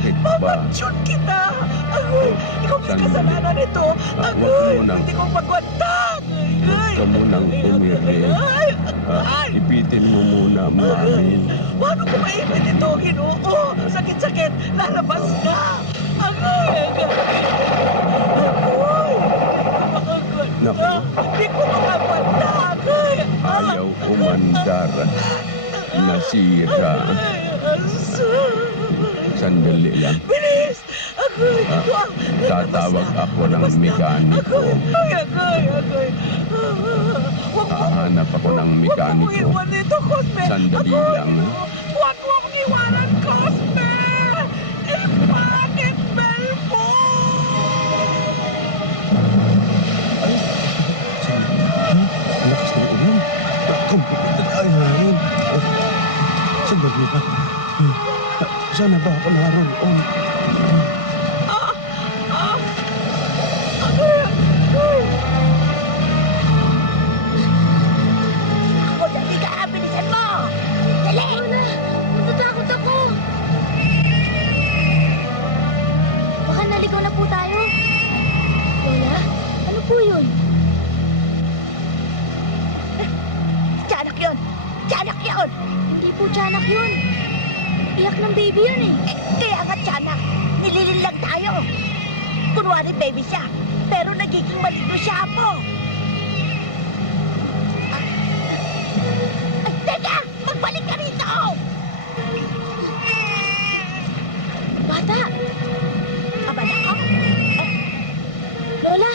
Bakit ba? Mapansyon kita! Agoy! Ikaw may Sandali. kasalanan nito! Wag Agoy! mo nang- Hindi ko pagwantag! Huwag ka munang umiri. Ipitin mo muna, Mami. Paano ko maipit ito, Ginoo? Sakit-sakit! Lalabas ka! Agoy! Agoy! Naku. Hindi ko makapantag! Ayaw umandar. Nasira. Sandali lang. Bilis! Agoy! Tatawag ako ng mekaniko. Agoy! Hahanap ako ng Huwag mo mekaniko. iwan nito, Cosme! Sandali Agoy! lang. Huwag mo akong iwanan, Cosme! Ipakit bell mo! Ay, ang lakas ng ulan. Kumpupunta ay hangin. Sagad mo ba? Sana ba ako naroon? Ako, dali ka! Bilisan mo! Dali! Lola, natatakot ako. Baka naligaw na po tayo. Lola, ano po yun? Tiyanak yun! Tiyanak yun! Hindi po tiyanak yun. Iyak ng baby yun eh. Kaya nga tiyanak, nililin lang tayo. Kunwari baby siya, pero nagiging maligno siya po. Ay, teka! Magbalik ka rito! Bata, Aba nako! Lola,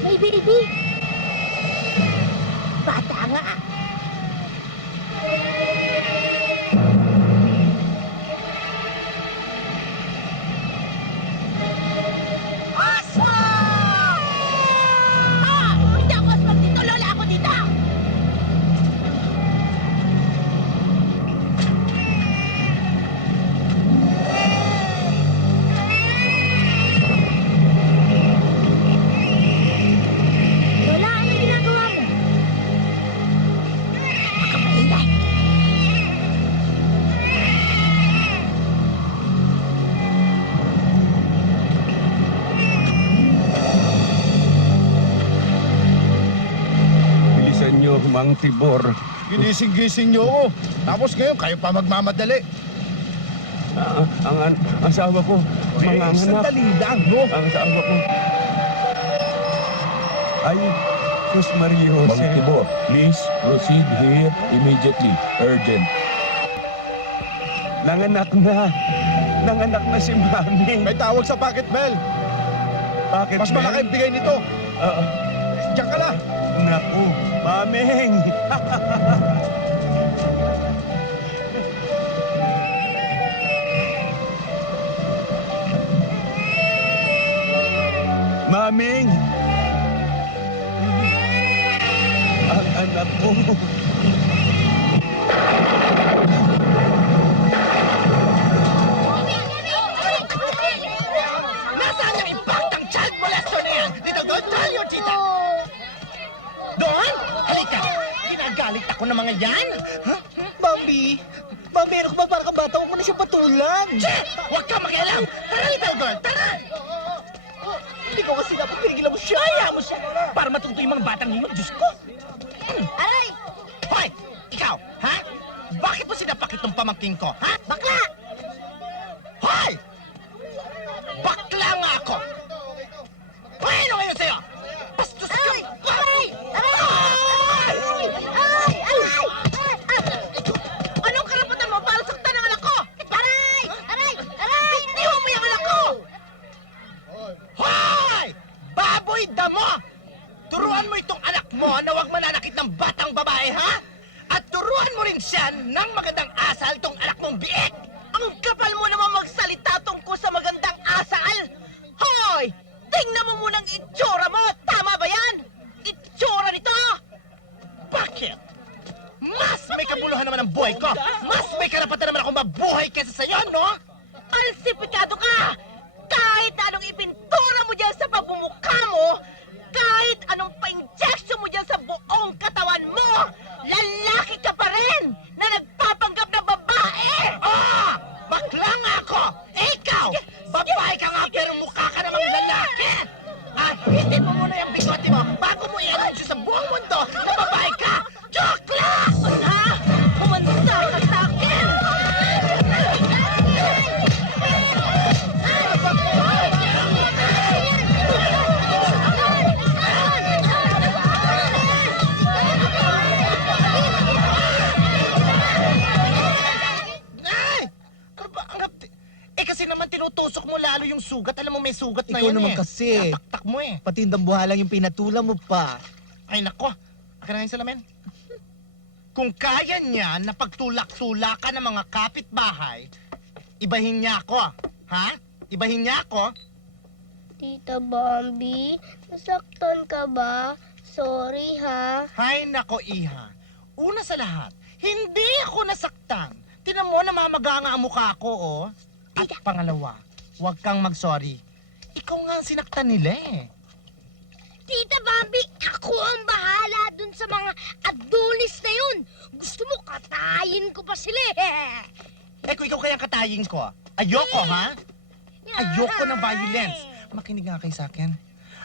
may baby. Bata nga! Asma! Hindi ako aswang dito! Lola ako dito! Lola, anong ginagawa mo? Baka maingay! Bilisan niyo, Mang Tibor. Ginising-gising niyo ako. Tapos ngayon, kayo pa magmamadali. Ang asawa ko, mga anak. Sandali lang, no? Ang asawa ko. Ay, Sus Maria Mang Jose. Tibor, please proceed here immediately. Urgent. Nanganak na. Nanganak na si Mami. May tawag sa pocket bell. Bakit? Mas malaki ang bigay nito. Diyan ka na. Naku, Maming. Maming. Ang anak ko. Nasaan ang impactang child molester na yan? Little girl, tell your tita! Doon? Halika! Ginagalit ako ng mga yan? Bambi! Bambi, ano ka ba? Parang kabata, huwag mo na siya patulan! Che! Huwag ka makialam! Tara, little girl! Tara! Hindi ko kasi dapat pinigilan mo siya! Kaya mo siya! Para matuto yung mga batang yun, Diyos ko! Aray! Hoy! Ikaw, ha? Bakit mo sinapak itong pamangking ko, ha? Bakla! Hoy! Bakla nga ako! Hoy, ano ngayon sa'yo? Bastos ka! Aray! ba? Aray! Aray! Ay! Ay! Aray! Anong karapatan mo para saktan ang anak ko? Aray! Aray! Aray! Bitiwan mo yung anak ko! Hoy! Baboy damo! Turuan mo itong anak mo na huwag mananakit ng batang babae, ha? At turuan mo rin siya ng magandang asal tong anak mong biik! Ang kapal mo naman magsalita tungkol sa magandang asal! Hoy! Tingnan mo munang itsura mo! Tama ba yan? Itsura nito! Bakit? Mas may kabuluhan naman ang buhay ko! Mas may karapatan naman akong mabuhay kaysa sa'yo, no? Palsipikado ka! Kahit anong ipintura mo dyan sa pagmumukha mo, kahit anong pa-injection mo dyan sa buong katawan mo, lalaki ka pa rin na nagpapanggap na babae! Ah! tinutusok mo lalo yung sugat. Alam mo may sugat na Ikaw yan naman eh. kasi. Tatak mo eh. Patindang buhalang yung pinatulang mo pa. Ay nako, akin na yung salamin. Kung kaya niya na pagtulak-tulakan ng mga kapitbahay, ibahin niya ako. Ha? Ibahin niya ako. Tita Bambi, nasaktan ka ba? Sorry ha. Hay nako, Iha. Una sa lahat, hindi ako nasaktan. Tinan mo, namamaga nga ang mukha ko, oh. At pangalawa, huwag kang mag-sorry. Ikaw nga ang sinaktan nila eh. Tita Bambi, ako ang bahala dun sa mga adulis na yun. Gusto mo katayin ko pa sila eh. Eh kung ikaw kayang katayin ko, ayoko ha? Ayoko ng violence. Makinig nga kayo sa akin.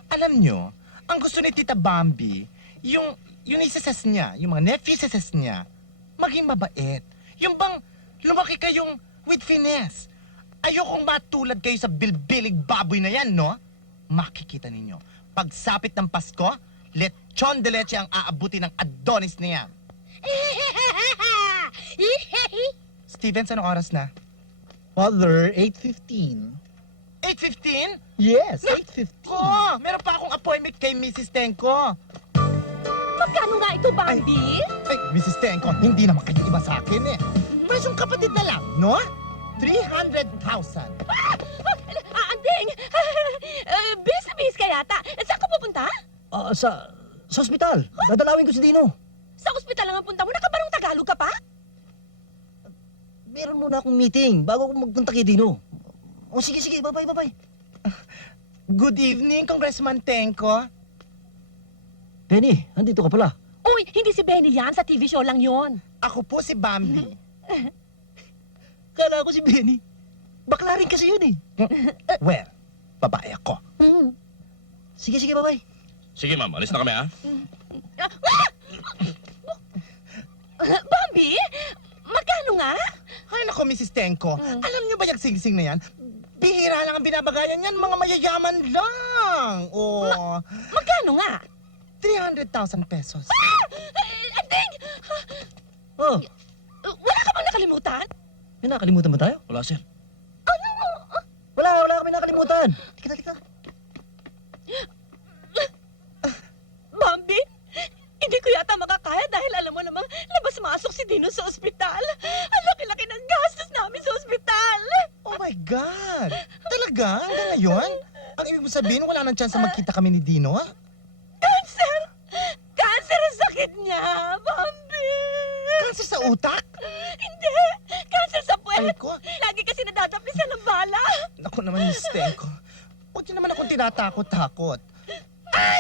Alam nyo, ang gusto ni Tita Bambi, yung nieces niya, yung mga nephews niya, maging mabait. Yung bang lumaki kayong with finesse. Ayokong matulad kayo sa bilbilig baboy na yan, no? Makikita ninyo. Pagsapit ng Pasko, lechon de leche ang aabuti ng Adonis na yan. Stevens, anong oras na? Father, 8:15. 8:15? Yes, 8:15. Oh, meron pa akong appointment kay Mrs. Tenko. Magkano nga ito, Bambi? Ay, Mrs. Tenko, hindi naman kayo iba sa akin eh. Presyong kapatid na lang, no? 300,000. Anding! Bis ka yata. Saan ka pupunta? Sa ospital. Dadalawin ko si Dino. Sa ospital lang ang punta mo. Nakabarong Tagalog ka pa? Meron muna akong meeting bago ako magpunta kay Dino. O sige, bye-bye. Good evening, Congressman Tenko. Penny, andito ka pala. Uy, hindi si Benny yan. Sa TV show lang yon. Ako po si Bambi. Kala ko si Benny. Bakla rin kasi yun eh. Well, babae ako. Sige, bye-bye. Sige ma'am, alis na kami ha. Bambi? Magkano nga? Ay nako, Mrs. Tenko. Alam niyo ba yung singsing na yan? Bihira lang ang binabagayan yan, mga mayayaman lang. Oh, Magkano nga? 300,000 pesos. Anding! Oh, Wala ka bang nakalimutan? may nakalimutan ba tayo? Wala sir. Wala kami nakalimutan. Tika. Bambi, hindi ko yata makakaya dahil alam mo namang labas-masok si Dino sa ospital. Ang laki-laki ng gastos namin sa ospital. Oh my God! Talaga? Hanggang ngayon? Ang ibig mo sabihin, wala nang chance na magkita kami ni Dino? Cancer! Cancer ang sakit niya, Bambi! Kanser sa utak? Hindi! Cancer sa Ay puwet! ko, Lagi kasi nadadaplisan ng bala. naku naman, Miss Tenko. Huwag niyo naman akong tinatakot-takot. Ay!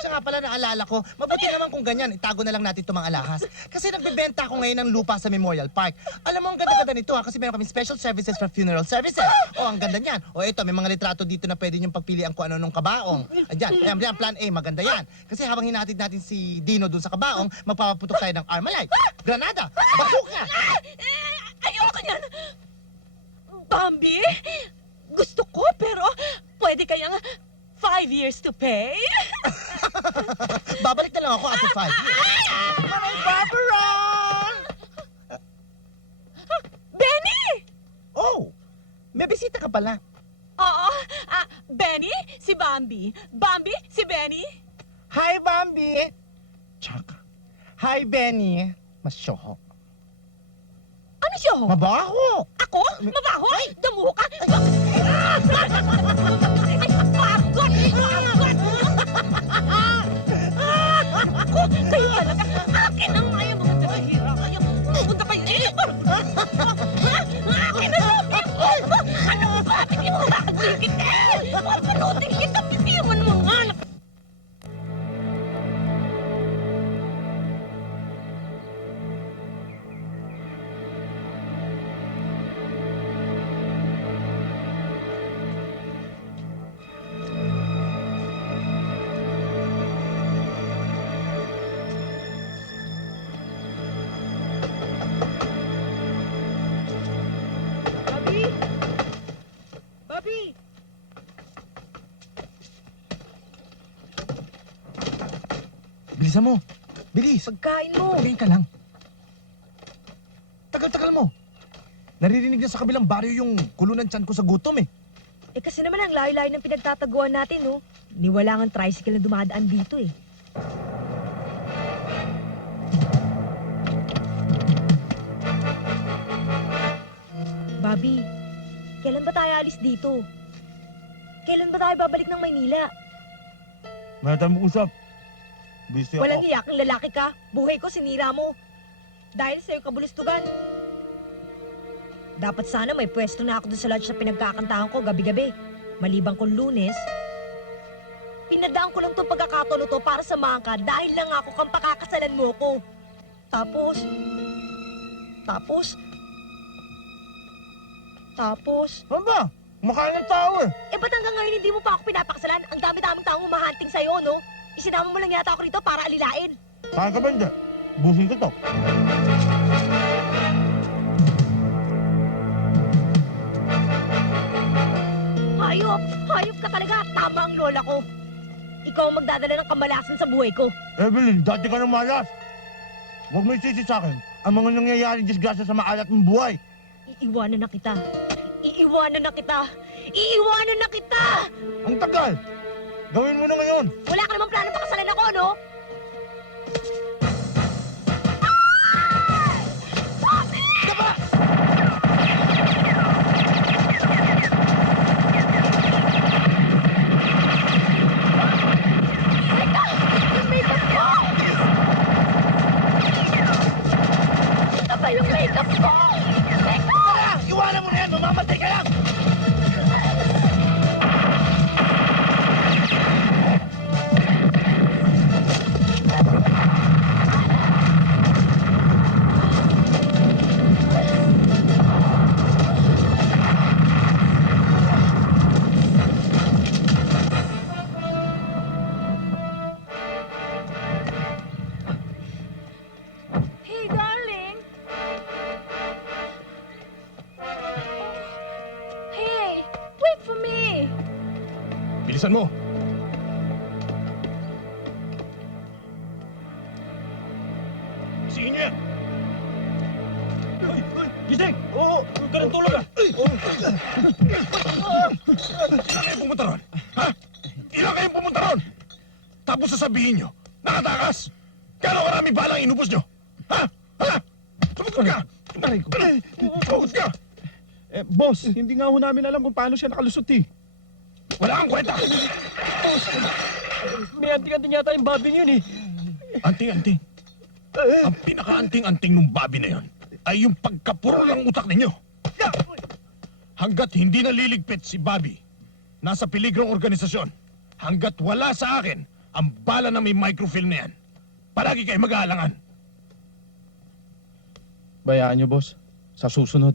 Siya nga pala, naalala ko. Mabuti naman kung ganyan, itago na lang natin itong mga alahas. Kasi nagbebenta ako ngayon ng lupa sa Memorial Park. Alam mo, ang ganda-ganda nito ha, kasi meron kami special services for funeral services. Oh, ang ganda niyan. O ito, may mga litrato dito na pwede niyong pagpilian kung ano nung kabaong. Ayan, plan A, maganda yan. Kasi habang hinatid natin si Dino dun sa kabaong, magpapaputok tayo ng Armalite, Granada, Bakuka. Ayoko niyan! Bambi, gusto ko pero pwede kayang 5 years to pay? Babalik na lang ako after 5 years. Maray Barbara! Benny! Oh, may bisita ka pala. Oo, Benny, si Bambi. Bambi, si Benny. Hi, Bambi! Tsaka, hi, Benny. Masyoho. Ano siya? Mabaho! Ako? Mabaho? Damuho ka? Ako, kayo talaga. Akin ang mga tagahira kayo. Pupunta kayo eh. Akin na sabi mo. Ano ba? Hindi mo makakagigit eh. Papanutin kita. Hindi mo naman nga. Bobby! Bilisan mo. Bilis. Pagkain mo! Pagayin ka lang. Tagal-tagal mo. Naririnig na sa kabilang baryo yung kulunan tiyan ko sa gutom eh. Eh kasi naman ang layo-layo ng pinagtataguan natin, no? Niwala ang tricycle na dumadaan dito eh. Bobby, kailan ba tayo alis dito? Kailan ba tayo babalik ng Maynila? May tayo mag-usap. Busy ako. Walang iyakang lalaki ka. Buhay ko sinira mo. Dahil sa'yo kabulustugan. Dapat sana may pwesto na ako dun sa lodge na pinagkakantahan ko gabi-gabi. Maliban kong Lunes. Pinadaan ko lang itong pagkakataon to para samahan ka dahil lang ako kang pakakasalan mo ko. Tapos... Ano ba? Kumakain ng tao eh. Eh ba't hanggang ngayon hindi mo pa ako pinapakasalan? Ang dami-daming taong humahanting sa'yo, no? Isinama mo lang yata ako rito para alilain. Saan ka ba hindi? Busin ko to. Hayop! Hayop ka talaga! Tama ang lola ko. Ikaw ang magdadala ng kamalasan sa buhay ko. Evelyn, dati ka ng malas. Huwag mo isisi sa akin ang mga nangyayaring disgrasya sa maalat mong buhay. Iiwanan na kita. Iiwanan na kita. Iiwanan na kita! Ang tagal! Gawin mo na ngayon! Wala ka namang plano pakasalan ako, no? Ito ba yung makeup ko? Tara! Iwanan mo na yan! Mamamatay ka lang! Hey, darling! Hey, wait for me! Bilisan mo. Sige niyo yan. Gising! Oo! Huwag ka ng tulog ah! Ilan kayong pumunta ron? Ha? Ilan kayong pumunta ron? Tapos sasabihin nyo, nakatakas! Gano'ng karami balang inubos nyo? Ha? Ha? Sumagot ka! Sumagot ka! Boss, hindi nga ho namin alam kung paano siya nakalusot eh. Wala kang kwenta! May anting-anting yata yung Bobby yun eh. Anting-anting. Ang pinaka-anting-anting ng Bobby na yon ay yung pagkapuro ng utak ninyo. Hanggat hindi naliligpit si Bobby, nasa peligrong organisasyon, hanggat wala sa akin ang bala na may microfilm na yan, palagi kayo mag-aalangan. Bayaan niyo, boss. Sa susunod.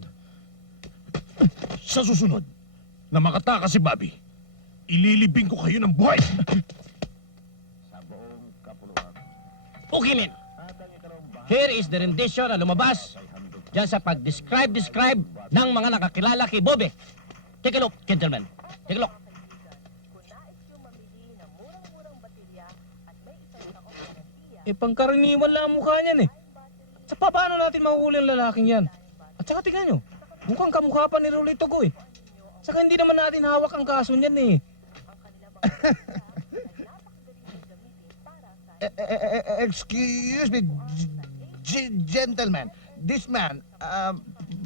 Sa susunod, na makatakas si Bobby, ililibing ko kayo ng buhay. Okay, men. Here is the rendition na lumabas dyan sa pag-describe ng mga nakakilala kay Bobby. Take a look, gentlemen. Take a look. Eh, pangkaraniwan lang ang mukha niyan eh. Sa paano natin mahuhuli ang lalaking yan? At saka tingnan nyo, mukhang kamukha pa ni Rolito Go eh. Saka hindi naman natin hawak ang kaso niyan eh. Excuse me, gentlemen. This man,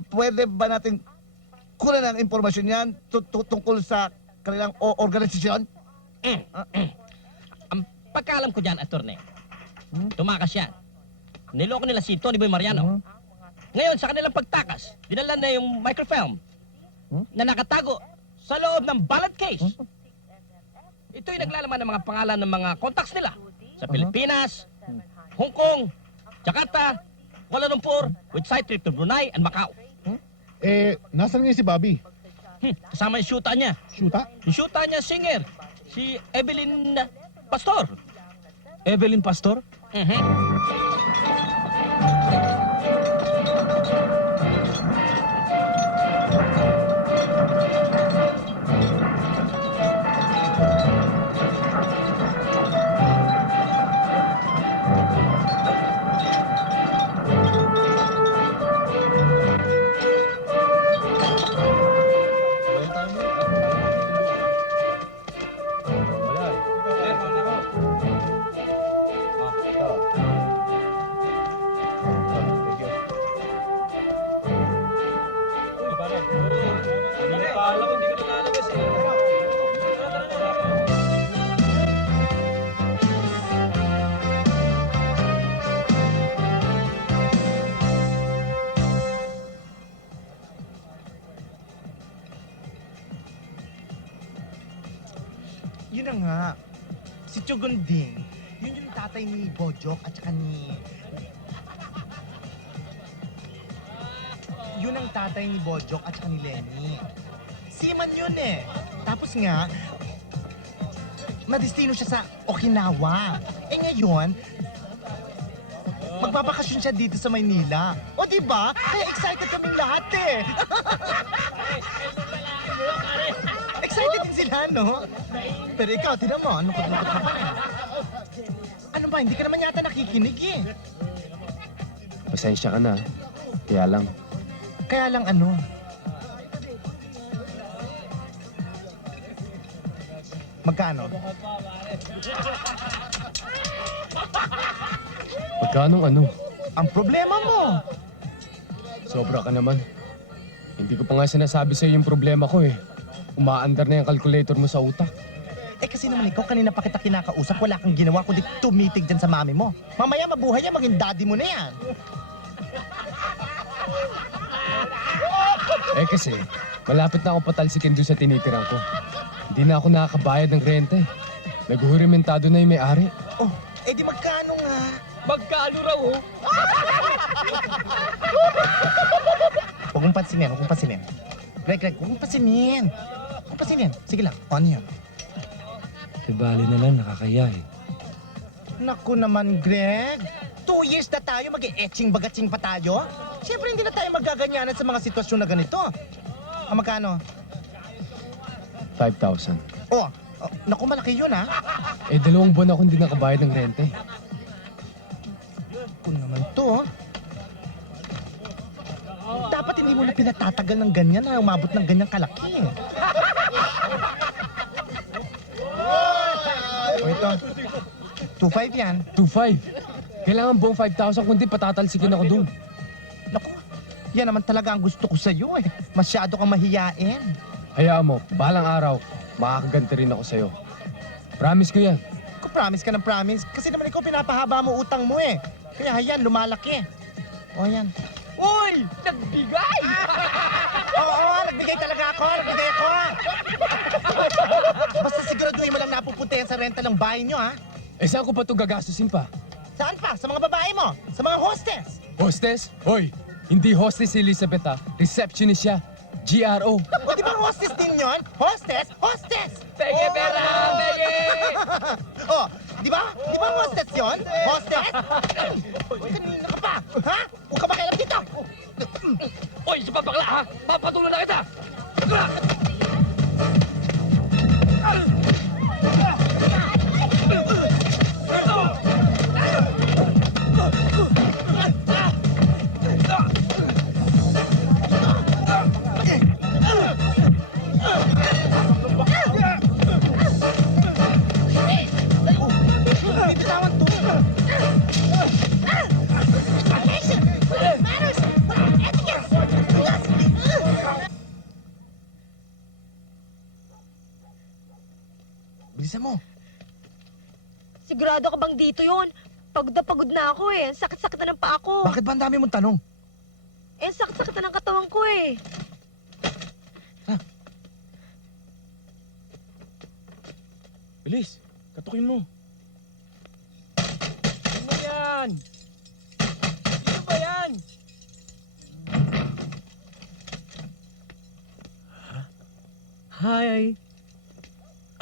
pwede ba natin kunan ng impormasyon yan tungkol sa kanilang organisasyon? Ang pagkaalam ko dyan, attorney, tumakas yan. Niloko nila si Tony Boy Mariano. Ngayon, sa kanilang pagtakas, dinala na yung microfilm na nakatago sa loob ng ballot case. Ito'y naglalaman ng mga pangalan ng mga contacts nila sa Pilipinas, Hong Kong, Jakarta, Kuala Lumpur, with side trip to Brunei and Macau. Nasaan ngayon si Bobby? Kasama yung shoota niya. Shoota? Yung shoota niya, singer, si Evelyn Pastor. Evelyn Pastor? Yun na nga. Si Chugunding, yun yung tatay ni Bojok at saka ni... Yun ang tatay ni Bojok at saka ni Lenny. Seaman yun eh. Tapos nga, madestino siya sa Okinawa. Eh ngayon, magbabakasyon siya dito sa Maynila. O diba? Kaya excited kaming lahat eh. Excited din sila, no? Pero ikaw, tinan mo, ano lukot-lukot ka pa eh. Ano ba, hindi ka naman yata nakikinig eh. Pasensya ka na. Kaya lang, Kaya lang ano, magkano? magkanong ano? Ang problema mo. Sobra ka naman. Hindi ko pa nga sinasabi sa'yo yung problema ko eh. Umaandar na yung calculator mo sa utak. Eh kasi naman ikaw, kanina pa kita kinakausap, wala kang ginawa kundi tumitig dyan sa mami mo. Mamaya mabuhay yan, maging daddy mo na yan. Eh kasi, malapit na ako patalsikin doon sa tinitiran ko. Hindi na ako nakakabayad ng renta eh. Naghuhurimentado na yung may-ari. Oh, eh di magkano nga? Magkano raw, oh? Huwag mong pansinin, huwag mong pansinin. Greg, huwag mong pansinin. Huwag mong pansinin. Sige lang, ano yun? Bali na lang, nakakaya eh. Naku naman, Greg. 2 years na tayo, mag-e-etching bagatsing pa tayo. Siyempre hindi na tayo magaganyanan sa mga sitwasyon na ganito. Ah, magkano? 5,000. Oh, naku, malaki yun ha. Eh, 2 buwan ako hindi nakabayad ng renta eh. Kung naman to, dapat hindi mo na pinatatagal ng ganyan na umabot ng ganyang kalaki. O ito, 2.5 yan. 2,500. Kailangan buong 5,000 kundi patatalsikin ako doon. Naku, yan naman talaga ang gusto ko sa'yo eh. Masyado kang mahiyain. Hayaan mo, balang araw, makakaganti rin ako sa'yo. Promise ko yan. Kung promise ka ng promise, kasi naman ikaw pinapahaba mo utang mo eh. Kaya hayan, lumalaki. O yan. Uy! Nagbigay! Oo, nagbigay talaga ako, nagbigay ako. Basta siguraduhin mo lang napupunta yan sa renta ng bahay nyo ha. Eh, saan ko pa ito gagastusin pa? Saan pa? Sa mga babae mo? Sa mga hostess? Hostess? Hoy, hindi hostess si Elizabeth ha. Receptionist siya. GRO. O di ba hostess din yon? Hostess? Hostess! Pege, pera! Pege! Oh, di ba? Di ba hostess yon? Hostess? Kanina ka pa, ha? Huwag ka makialam dito! Uy, sa pabakla, ha? Papatulan na kita! Bibitawan to! Bilisan mo! Sigurado ka bang dito yun? Pagod na ako eh. Ang sakit-sakit na ng paa ko. Bakit ba ang dami mong tanong? Eh, ang sakit-sakit na ng katawan ko eh. Bilis, katukin mo. Ano yan? Sino ba yan? Hi.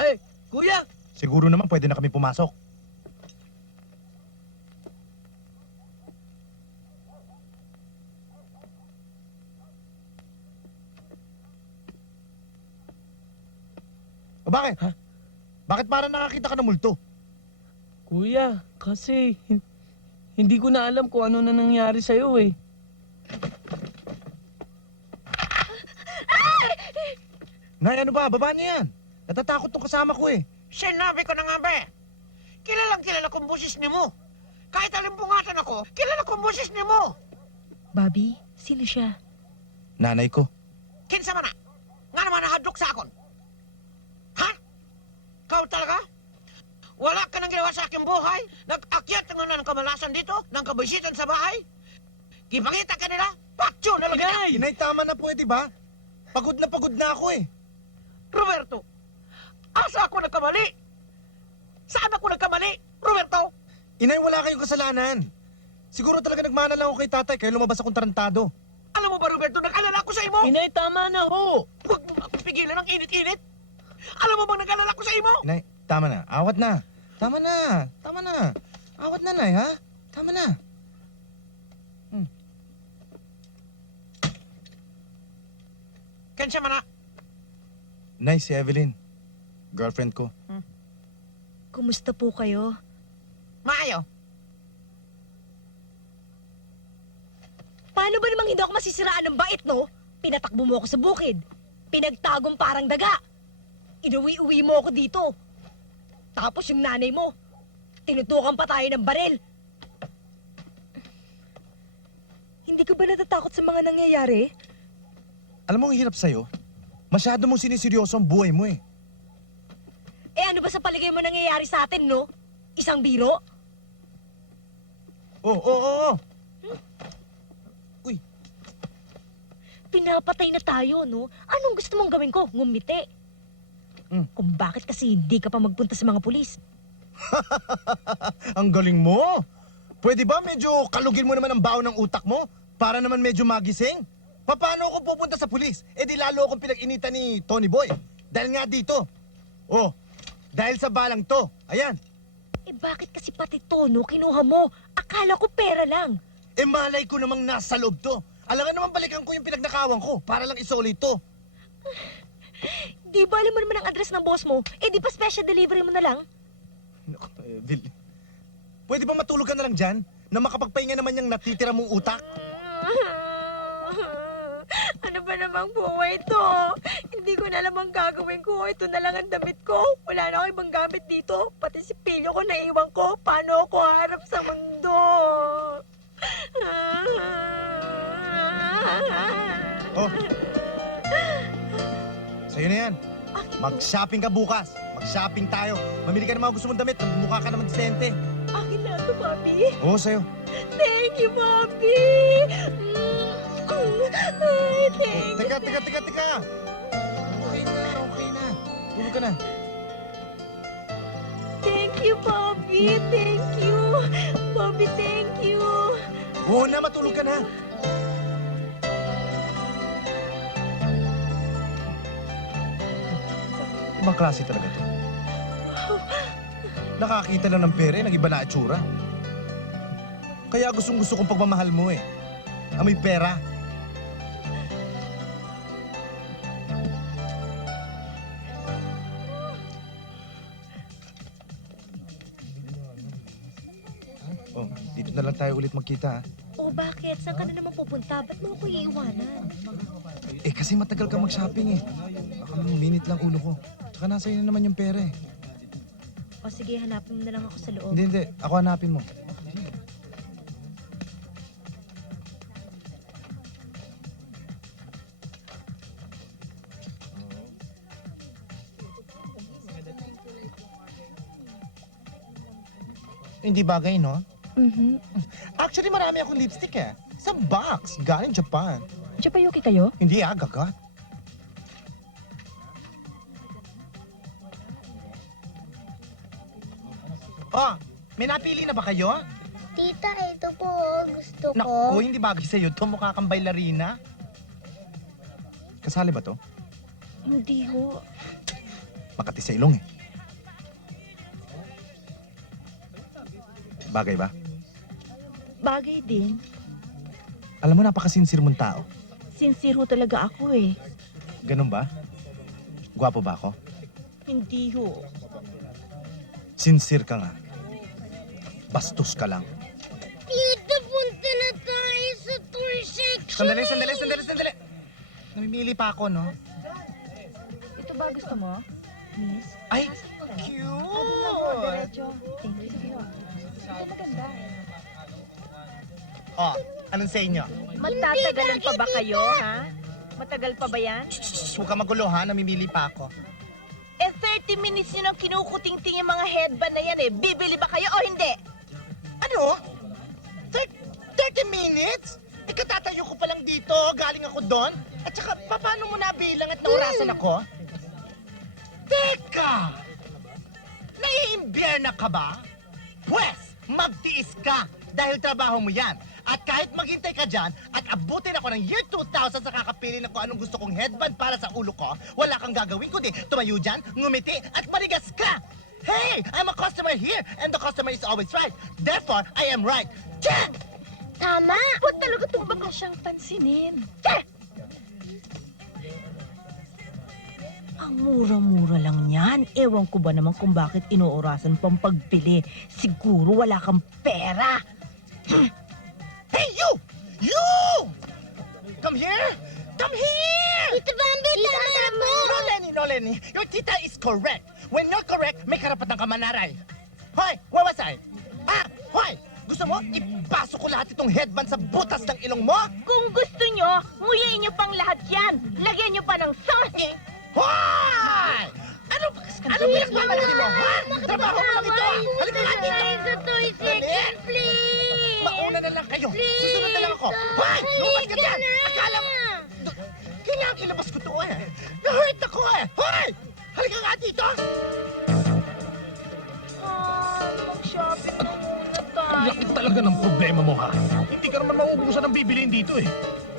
Ay, kuya! Siguro naman pwede na kami pumasok. O bakit? Ha? Bakit parang nakakita ka ng multo? Kuya, kasi hindi ko na alam kung ano na nangyari sa'yo eh. Nay, ano ba? Baba niya yan. Natatakot tong kasama ko eh. Sinabi ko na nga ba, kilalang kilala kong boses ni mo. Kahit alimbungatan ako, kilala kong boses ni mo. Bobby, sino siya? Nanay ko. Kinsa man na, nga naman nahadlok sa akon. Ha? Kau talaga? Wala ka nang ginawa sa aking buhay? Nag-akyat na ng kamalasan dito? Ng kabisitan sa bahay? Kipakita ka nila? Paksyo na lang na! Inay, tama na pwede ba? Pagod na ako eh. Roberto, asa ako nagkamali? Inay, wala kayong kasalanan. Siguro talaga nagmana lang ako kay tatay kaya lumabas akong tarantado. Alam mo ba, Roberto, nag-alala ko sa imo? Inay, tama na ho. Huwag mo akong pigilan ng init-init. Alam mo bang nag-alala ko sa imo? Inay, tama na. Awat na. Tama na. Tama na. Awat na, Nay, ha? Tama na. Kensya man na. Nay, si Evelyn. Girlfriend ko. Kumusta po kayo? Maayo. Paano ba namang hindi ako masisiraan ng bait, no? Pinatakbo mo ako sa bukid. Pinagtagong parang daga. Inuwi-uwi mo ako dito. Tapos yung nanay mo, tinutukan pa tayo ng baril. Hindi ka ba natatakot sa mga nangyayari? Alam mo ang hirap sa'yo? Masyado mong siniseryoso ang buhay mo eh. Eh ano ba sa paligay mo nangyayari sa atin, no? Isang biro? Oo. Pinapatay na tayo, no? Anong gusto mong gawin ko? Ngumiti. Kung bakit kasi hindi ka pa magpunta sa mga pulis? Ang galing mo! Pwede ba medyo kalugin mo naman ang baon ng utak mo? Para naman medyo magising? Paano ako pupunta sa pulis? Eh di lalo akong pinag-initan ni Tony Boy. Dahil nga dito. Oh, dahil sa balang to. Ayan. Eh bakit kasi pati tono kinuha mo? Akala ko pera lang. Eh malay ko namang nasa loob to. Alam nga naman balikan ko yung pinagnakawan ko para lang isoli to. Di ba alam mo naman ang address ng boss mo? Eh di pa special delivery mo na lang? Naku, Evil. Pwede ba matulog ka na lang dyan? Na makapagpahinga naman yung natitira mong utak? Ano ba namang buhay to? Hindi ko na alam ang gagawin ko. Ito na lang ang damit ko. Wala na ako ibang gamit dito. Pati si pilyo ko naiwan ko. Paano ako harap sa mundo? Oh. Sa'yo na yan. Mag-shopping ka bukas. Mag-shopping tayo. Mamili ka ng mga gusto mong damit. Mukha ka naman disente. Akin na ito, Bobby. Oo, sa'yo. Thank you, Bobby. Thank you. Teka. Okay na. Tulog ka na. Thank you, Bobby. Thank you. Bobby, thank you. Oo na, matulog ka na. Ibang klase talaga to. Nakakita lang ng pere, nag-iba na itsura. Kaya gustong-gusto kong pagmamahal mo eh. Amoy pera. Oh, dito na lang tayo ulit magkita ha. Oh, bakit? Saan ka na naman pupunta? Ba't mo ako iiwanan? Eh kasi matagal ka mag-shopping eh. Baka minute lang ulo ko. Tsaka nasa iyo na naman yung pera eh. O sige, hanapin mo na lang ako sa loob. Hindi. Ako hanapin mo. Hindi bagay, no? Actually, marami akong lipstick eh. Sa box. Galing Japan. Japayuki kayo? Hindi gagat. Oh, may napili na ba kayo? Tita, ito po. Gusto ko. Naku, hindi bagay sa'yo to. Mukha kang bailarina. Kasali ba to? Hindi ho. Makati sa ilong eh. Bagay ba? Bagay din. Alam mo, napakasinsir mong tao. Sincere ho talaga ako eh. Ganun ba? Gwapo ba ako? Hindi ho. Sincere ka nga. Bastos ka lang. Tita, punta na tayo sa tour section. Sandali. Namimili pa ako, no? Ito ba gusto mo, miss? Ay, cute! Diretso. Thank you. Ito maganda. Oh, anong sa inyo? Magtatagalan pa ba kayo, ha? Matagal pa ba yan? Shh, huwag ka magulo ha, namimili pa ako. Eh, 30 minutes yun ang kinukuting-ting yung mga headband na yan eh. Bibili ba kayo o hindi? Ano? 30 minutes? Eh, katatayo ko pa lang dito, galing ako doon. At saka, paano mo nabilang at naurasan ako? Teka! Naiimbierna ka ba? Pwes, magtiis ka dahil trabaho mo yan. At kahit maghintay ka dyan at abutin ako ng year 2000 sa kakapili na kung anong gusto kong headband para sa ulo ko, wala kang gagawin kundi tumayo dyan, ngumiti at manigas ka! Hey! I'm a customer here and the customer is always right. Therefore, I am right. Tiyah! Tama! Ba't talaga itong baka siyang pansinin? Ang mura-mura lang yan. Ewan ko ba naman kung bakit inuorasan pang pagpili. Siguro wala kang pera. Hey, you! You! Come here! Come here! Tita Bambi, tama mo! No, Lenny. Your tita is correct. When you're correct, may karapatan ka manaray. Hoy, where was I? Hoy! Gusto mo, ipasok ko lahat itong headband sa butas ng ilong mo? Kung gusto nyo, nguyain nyo pang lahat yan. Lagyan nyo pa ng sauce. Hoy! Ano pinagmamalaki mo, ha? Trabaho mo lang ito, ha? Halika nga dito! Sa toy Dali. section, please! Mauna na lang kayo. Please! Susunod na lang ako. Hoy! Lumabas ka dyan! na! Akala mo... Kailangan ilabas ko to eh. Na-hurt ako eh. Hoy! Halika nga dito! Mag-shopping na muna tayo. Ang laki talaga ng problema mo, ha? Hindi ka naman mauubusan ng bibiliin dito, eh.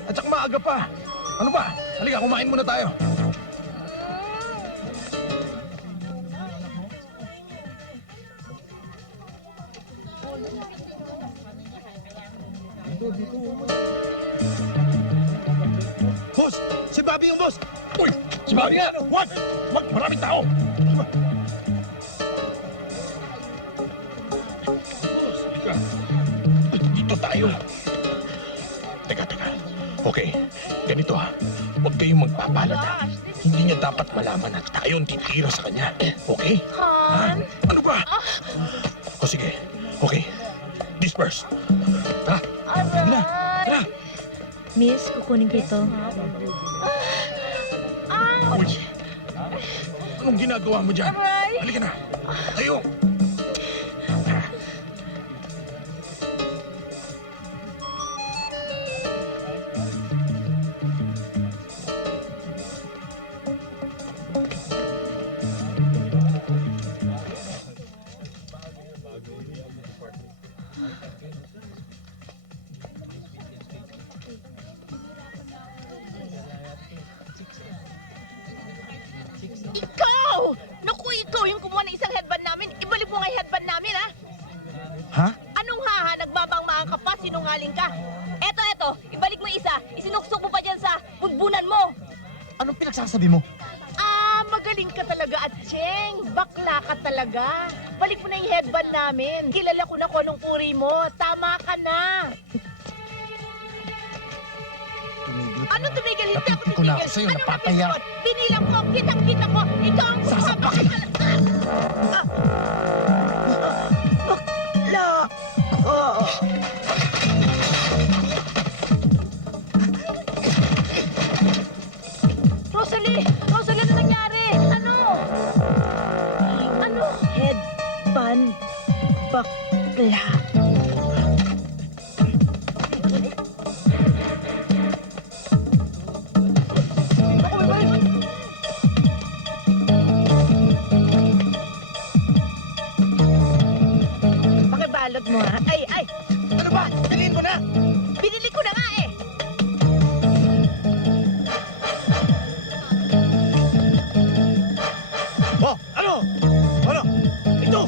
At saka maaga pa. Ano ba? Halika, kumain muna tayo. Boss! Si Bobby yung boss! Uy! Si Bobby nga! Wag! Wag! Maraming tao! Halika. Dito tayo. Teka. Okay, ganito ha. Huwag kayong magpapalata. Hindi niya dapat malaman na tayo ang titira sa kanya. Okay? Ha? Ano ba? O sige. Okay. Disperse. Ha? Sige na. Tara. Miss, kukunin ko ito. Uy! Anong ginagawa mo dyan? Halika na! Tayo! Ikaw! Naku, ikaw yung kumuha ng isang headband namin. Ibalik mo nga yung headband namin, ha? Ha? Anong haha? Nagbabangmaan ka pa? Sinungaling ka? Eto. Ibalik mo yung isa. Isinuksok mo pa dyan sa budbunan mo. Anong pinagsasabi mo? Magaling ka talaga, Atcheng. Bakla ka talaga. Balik mo na yung headband namin. Kilala ko na kung anong uri mo. Tama ka na. Ano tumigil? Hindi ako Napipiko na ako tumigil. sa'yo, Anong napapaya. napipikon? Binilang ko, kitang-kita ko. Ikaw ang Sasapakin. Rosalie! Rosalie, ano nangyari? Ano? Headband bakla. Pakibalot mo, ha? Ay! Ano ba? Piliin mo na! Binili ko na nga eh! Oh! Ano? Ano? Ito!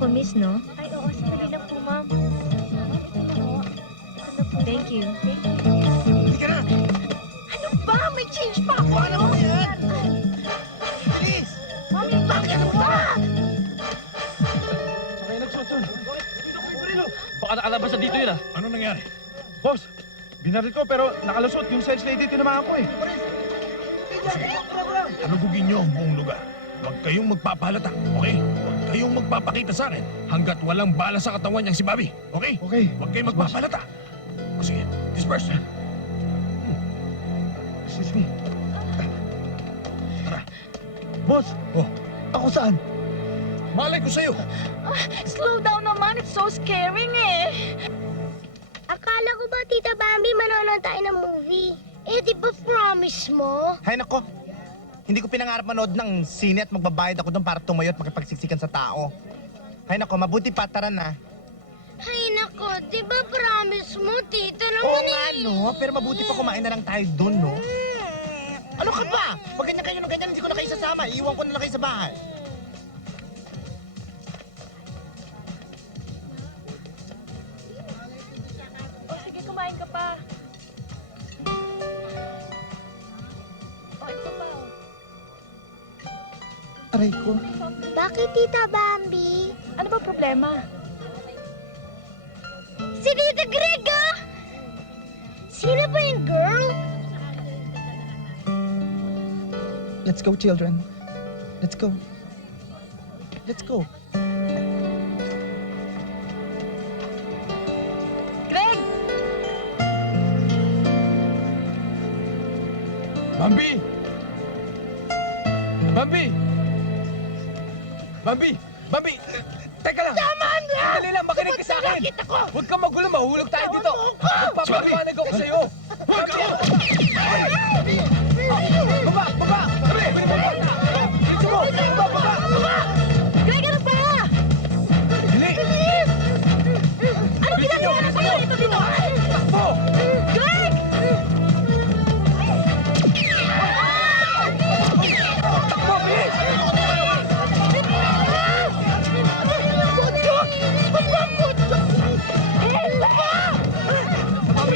ako, miss, no? Ay, oo, sandali lang po, ma'am. Thank you. Hindi ka na! Ano ba? May change pa ako. Ano mo yan? Bilis! Mami, bakit ano ba? Baka nakalabas na dito yun ah. Ano nangyari? Boss, binaril ko pero nakalusot. Yung sales lady tinamaan ko eh. Alugugin niyo ang buong lugar. Huwag kayong magpapalata, okay? Huwag kayong magpapakita sa akin hanggat walang bala sa katawan niyang si Bobby, okay? Okay. Huwag kayong magpapalata. O sige, disperse. Excuse me. Boss, Oh, ako saan? malay ko sa'yo. Slow down naman. It's so scaring eh. Akala ko ba, Tita Bambi, manonood tayo ng movie? Eh, di ba promise mo? Hay nako, hindi ko pinangarap manood ng sine at magbabayad ako doon para tumayo at makipagsiksikan sa tao. Hay nako, mabuti pa, tara na. Ay, nako, di ba promise mo, Tita Oo naman nga, no? Pero mabuti pa kumain na lang tayo doon, no? Ano ka ba? Pag ganyan kayo ng ganyan, hindi ko na kayo sasama. Iiwan ko na lang kayo sa bahay. O, sige, kumain ka pa. O, ito pa. Oh. Aray ko. Bakit, Tita Bambi? Ano ba problema? Si Tita Greg, ah! Sino ba yung girl? Let's go, children. Let's go. Let's go. Greg! Bambi! Bambi! Bambi! Bambi! Teka lang! Tama na! Dali lang, makinig ka sa akin! Huwag kang magulo, mahulog tayo dito! Magpapaliwanag ako sa'yo! Huwag ka! Baba! Baba! Sabi! Baba! Dito mo! Baba! Baba! Greg, ano ba? Dali! Ano ginagawa na sa'yo? Ito dito! Takbo! Greg! Takbo!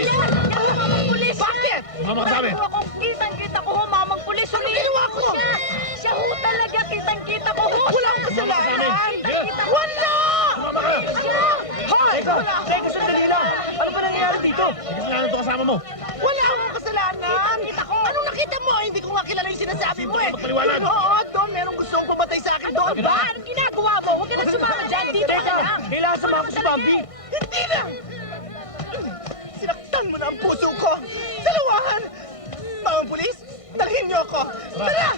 Bilis! Bakit? Mama, sabi. Kitang-kita ko ho, mamang pulis. Ano ginawa ko? Siya ho talaga, kitang-kita ko ho. Wala akong kasalanan. Kitang-kita ko. Wala! Mama ka! Hoy! Wala! Teka, sandali lang! Ano ba nangyayari dito? Sige, sinanong to kasama mo. Wala akong kasalanan! Kita ko! Anong nakita mo? Hindi ko nga kilala yung sinasabi mo eh. Magpaliwanag. Oo, Don, merong gustong pumatay sa akin doon. Ano ba? Anong ginagawa mo? Huwag ka na sumama dyan. Dito ka na lang. Kailangan sumama ko si Bambi! Hindi na! Sinaktan mo na ang puso ko! Dalawahan! Mga pulis, dalhin niyo ako! Tara!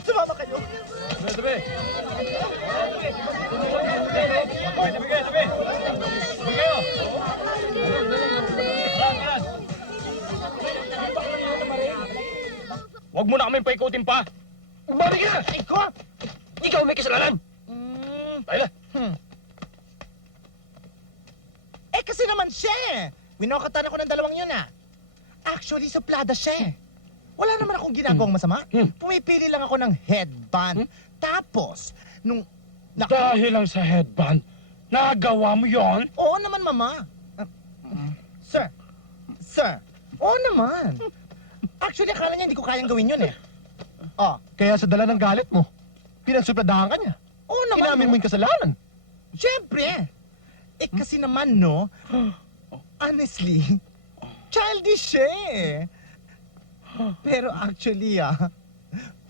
Sumama kayo! Sabi, sabi! Huwag mo na kami paikutin pa. Bumalik ka! Ay ko! Ikaw may kasalanan. Tayo na. Eh kasi naman siya eh! Winokatan ako ng dalawang yun ah! Actually, suplada siya eh! Wala naman akong ginagawang masama. Pumipili lang ako ng headband. Tapos, nung... Dahil lang sa headband, nagawa mo yon? Oo naman, Mama. Sir. Sir. Oo naman. Actually, akala niya hindi ko kayang gawin yun eh. Oh, Kaya sa dala ng galit mo, pinansupladahan ka niya. oo naman. Inamin mo yung kasalanan. Siyempre. Eh kasi naman, no? Honestly, childish siya eh. Pero actually,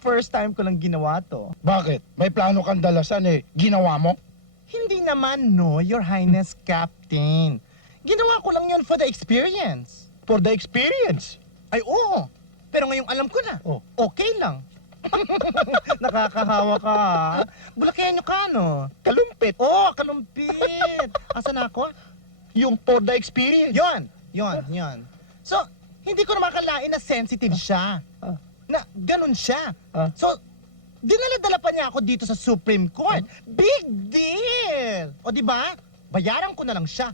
first time ko lang ginawa to. Bakit? May plano kang dalasan eh. Ginawa mo? Hindi naman, no, Your Highness Captain. Ginawa ko lang yun for the experience. For the experience. Ay, oo. Pero ngayong alam ko na. Oh. Okay lang. Nakakahawa ka. Bulakenyo ka, no? Kalumpit. Oo, kalumpit. Asan ako? Yung for the experience. Yon. So, hindi ko naman akalain na sensitive siya. Na ganun siya. So, dinala-dala pa niya ako dito sa Supreme Court. Big deal! O di ba? Bayaran ko na lang siya.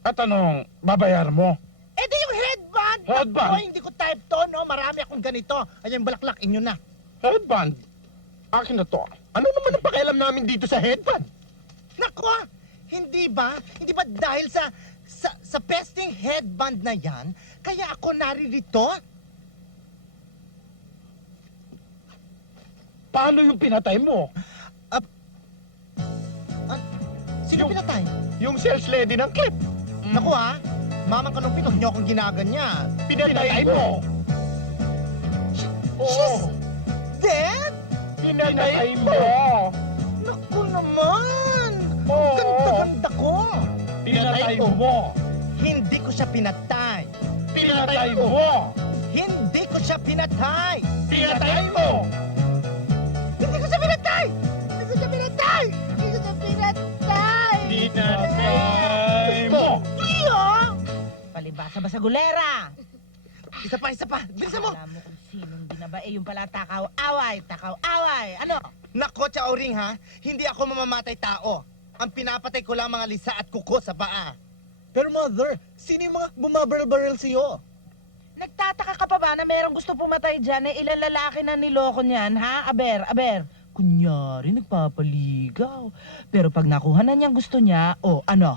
At anong babayar mo? Eh di yung headband! Headband? Ako, hindi ko type to, no? Marami akong ganito. Ayan, balaklak, inyo na. Headband? Akin na to. Ano naman ang pakialam namin dito sa headband? Nako, hindi ba? Hindi ba dahil sa pesting headband na yan, kaya ako naririto? Paano yung pinatay mo? Sino pinatay? Yung sales lady ng clip. Naku mamang kalumpin, huwag niyo akong ginaganyan. Pinatay mo. Oo. Dead? Pinatay mo. Naku naman! Oo. Ganda-ganda ko! Pinatay mo. Hindi ko siya pinatay! Pinatay mo. Hindi ko siya pinatay! Pinatay mo. Hindi ko siya pinatay! Hindi ko siya pinatay! Hindi ko siya pinatay! Pinatay mo. Palibasa ba sa gulera? Isa pa! Bilisan mo! Alam mo kung sinong binabae yung pala takaw-away. Ano? Nako, Chaoring hindi ako mamamatay tao. Ang pinapatay ko lang mga lisa at kuko sa paa. Pero mother, sino yung mga bumabaril-baril sa'yo? Nagtataka ka pa ba na merong gusto pumatay dyan eh ilang lalaki na niloko niyan, ha? Aber. Kunyari, nagpapaligaw. Pero pag nakuha na niyang gusto niya, ano?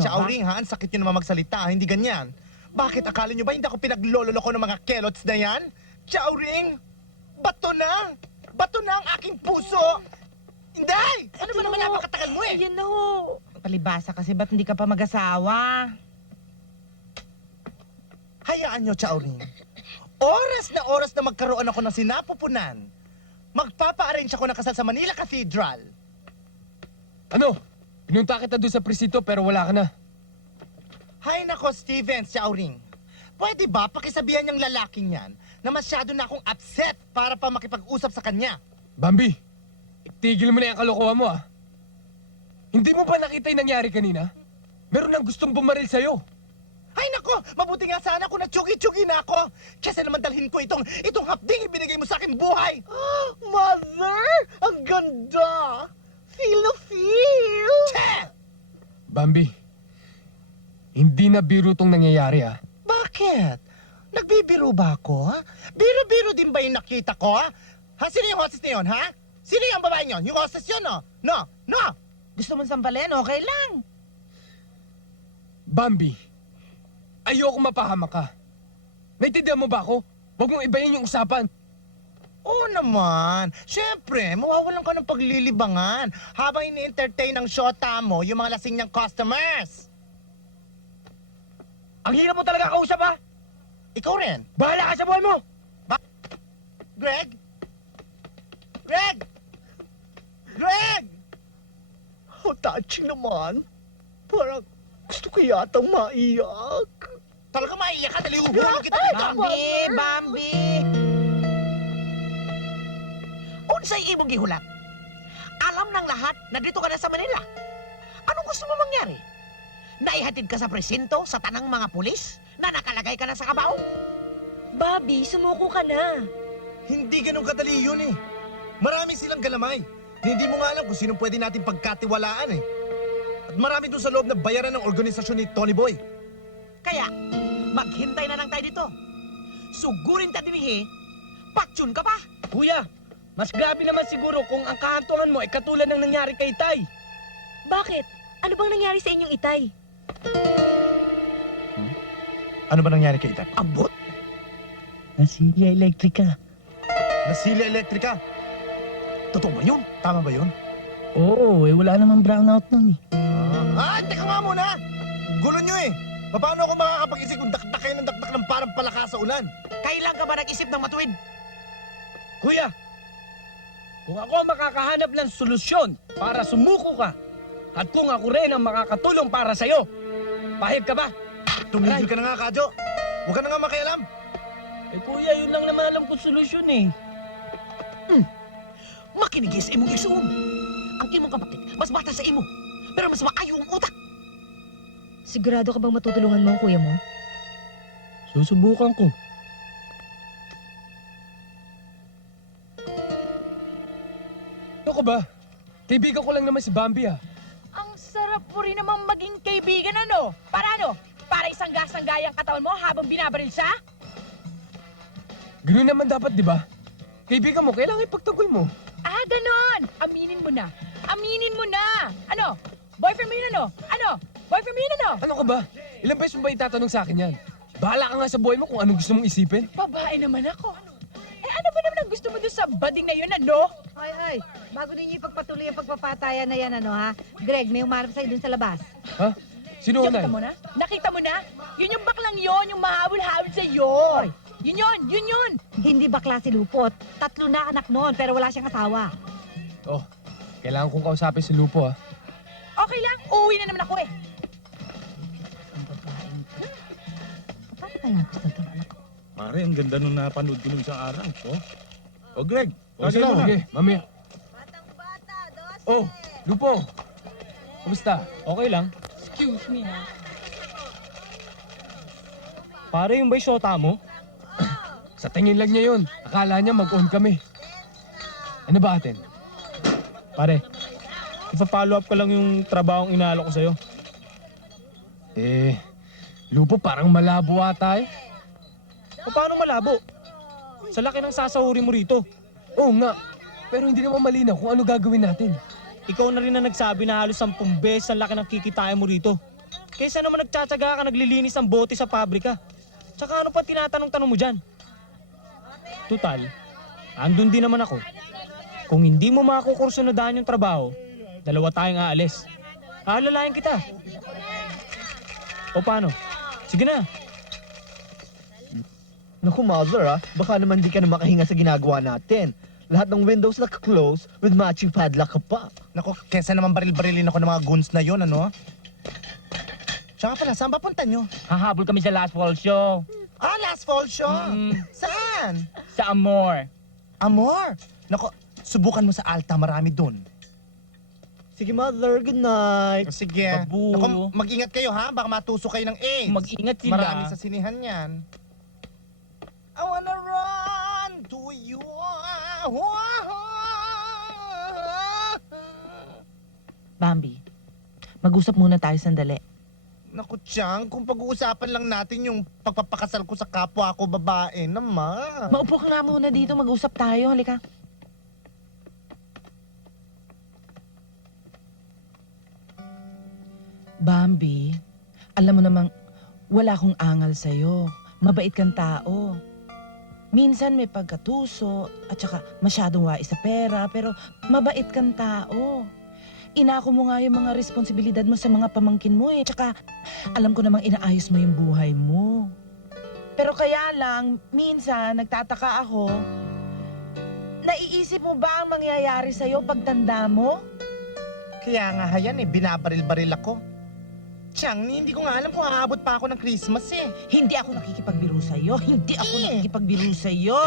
Chaoring ang sakit nyo naman magsalita, hindi ganyan. Bakit akala nyo ba hindi ako pinaglololoko ng mga kelots na yan? Chaoring, bato na! Bato na ang aking puso! Hindi! Ano ba naman napakatagal mo eh? Ayun na ho. Palibasa kasi ba't hindi ka pa mag-asawa? Hayaan nyo, Chaoring. Oras na magkaroon ako ng sinapupunan. Magpapa-arrange ako ng kasal sa Manila Cathedral. Ano? Pinunta kita doon sa presinto pero wala ka na. Hay nako, Stevens, Chaoring. Pwede ba pakisabihan niyang lalaking yan na masyado na akong upset para pa makipag-usap sa kanya? Bambi, tigil mo na yung kalokohan mo Hindi mo ba nakita yung nangyari kanina? Meron nang gustong bumaril sa'yo. Ay nako, mabuti nga sana kung natsugi-tsugi na ako. Kasi naman dalhin ko itong hapding ibinigay mo sa aking buhay. Mother, ang ganda! Feel na feel! Che! Bambi, hindi na biro tong nangyayari Bakit? Nagbibiro ba ako? Biro-biro din ba yung nakita ko? Sino yung hostess na yun, ha? Sino yung babae yun? Yung hostess yun, no? No! Gusto mong sampalin? Okay lang. Bambi, ayoko mapahama ka. Naintindihan mo ba ako? Huwag mong ibayin yung usapan. Oo naman. Siyempre, mawawalan ka ng paglilibangan habang ini-entertain ng shota mo yung mga lasing niyang customers. Ang hirap mo talaga kausap, ha? Ikaw rin. Bahala ka sa buhay mo! Greg? Greg! Greg! Oh, touching naman. Parang gusto ko yatang maiyak. Talaga maiyak ka? Dali uhulog kita dito. Bambi! Unsay imong gihulak? Alam ng lahat na dito ka na sa Manila. Anong gusto mo mangyari? Naihatid ka sa presinto sa tanang mga pulis na nakalagay ka na sa kabaong? Bobby, sumuko ka na. Hindi ganun kadali yun eh. Marami silang galamay. Hindi mo nga alam kung sino pwede natin pagkatiwalaan eh. At marami doon sa loob na bayaran ng organisasyon ni Tony Boy. Kaya, maghintay na lang tayo dito. Sugurin ta din patsyon ka pa. Kuya, mas grabe naman siguro kung ang kahantungan mo ay katulad ng nangyari kay Tay. Bakit? Ano bang nangyari sa inyong itay? Ano ba nangyari kay Itan? Abot? Nasilya elektrika. Nasila elektrika. Totoo ba yun? Tama ba yun? Oo, wala namang brownout nun Teka nga muna! Gulo nyo eh! Paano ako makakapag-isip kung dakdak kayo ng dakdak ng parang palaka sa ulan? Kailan ka ba nag-isip ng matuwid? Kuya, kung ako ang makakahanap ng solusyon para sumuko ka, at kung ako rin ang makakatulong para sa'yo, pahig ka ba? Tumigil ka na nga, Kadyo! Huwag ka na nga makialam! Eh kuya, yun lang naman alam kong solusyon eh. Makinig sa imong isuon. Ang imong kapatid, mas bata sa imo. Pero mas maayo ang utak. Sigurado ka bang matutulungan mo ang kuya mo? Susubukan ko. Ano ka ba? Kaibigan ko lang naman si Bambi Ang sarap mo rin namang maging kaibigan, ano? Para ano? Para isangga-sanggay ang katawan mo habang binabaril siya? Ganun naman dapat, di ba? Kaibigan mo, kailangan ipagtagoy mo. Ah, ganon! Aminin mo na! Aminin mo na! Ano? Boyfriend mo yun ano? Ano? Boyfriend mo yun ano? Ano ka ba? Ilang beses mo ba itatanong sa akin yan? Bahala ka nga sa buhay mo kung anong gusto mong isipin. Babae naman ako. Eh ano ba naman ang gusto mo doon sa bading na yun ano? Ay, bago ninyo ipagpatuloy ang pagpapatayan na yan, ano ha? Greg, may umarap sa'yo dun sa labas. Ha? Sino Nakita unay? mo na? Nakita mo na? Yun yung baklang yon, yung mahabol-habol sa'yo. Yun yun, yun yun. Hindi bakla si Lupot. 3 na anak noon, pero wala siyang asawa. Oh, kailangan kong kausapin si Lupo, ha? Okay lang, uuwi na naman ako eh. Paano kaya gusto ito ng anak ko? Mare, ang ganda nung napanood ko nung isang araw. Oh. O Greg, Oh, sige, sige, mamaya. Oh, Lupo. Kumusta? Okay lang. Excuse me ha. Pare, yung ba'y shota mo? Sa tingin lang niya yun. Akala niya mag-on kami. Ano ba atin? Pare, ipa-follow up ko lang yung trabahong inaalok ko sa'yo. Eh, Lupo parang malabo ata eh. O paano malabo? Sa laki ng sasahuri mo rito. Oo nga, pero hindi naman malinaw kung ano gagawin natin. Ikaw na rin na nagsabi na halos 10 beses ang laki ng kikitain mo rito. Kaysa naman nagtsatsaga ka naglilinis ng bote sa pabrika. Tsaka ano pa tinatanong-tanong mo dyan? Tutal, andun din naman ako. Kung hindi mo makukursunodaan yung trabaho, 2 tayong aalis. Aalalayan kita. O paano? Sige na. Naku, Mother, baka naman di ka na makahinga sa ginagawa natin. Lahat ng windows naka-close with matching padlock ka pa. Naku, kesa naman baril-barilin ako ng mga goons na yun, ano? Tsaka pala, saan ba punta nyo? Hahabol kami sa last fall show. Ah, last fall show! Saan? Sa Amor. Amor! Naku, subukan mo sa Alta, marami dun. Sige, Mother, good night. Sige. Babu. Naku, mag-ingat kayo ha, baka matusok kayo ng AIDS. Mag-ingat sila. Marami sa sinihan yan. I wanna run to you. Bambi, mag-usap muna tayo sandali. Naku, Chang, kung pag-uusapan lang natin yung pagpapakasal ko sa kapwa ko babae naman. Maupo ka nga muna dito, mag-usap tayo. Halika. Bambi, alam mo namang wala akong angal sa'yo. Mabait kang tao. Minsan may pagkatuso at saka masyadong wais sa pera, pero mabait kang tao. Inako mo nga yung mga responsibilidad mo sa mga pamangkin mo eh. Tsaka alam ko namang inaayos mo yung buhay mo. Pero kaya lang, minsan nagtataka ako, naiisip mo ba ang mangyayari sa'yo pagtanda mo? Kaya nga hayan eh, binabaril-baril ako. Chang, hindi ko nga alam kung aabot pa ako ng Christmas eh. Hindi ako nakikipagbiro sa'yo. Hindi ako nakikipagbiro sa'yo.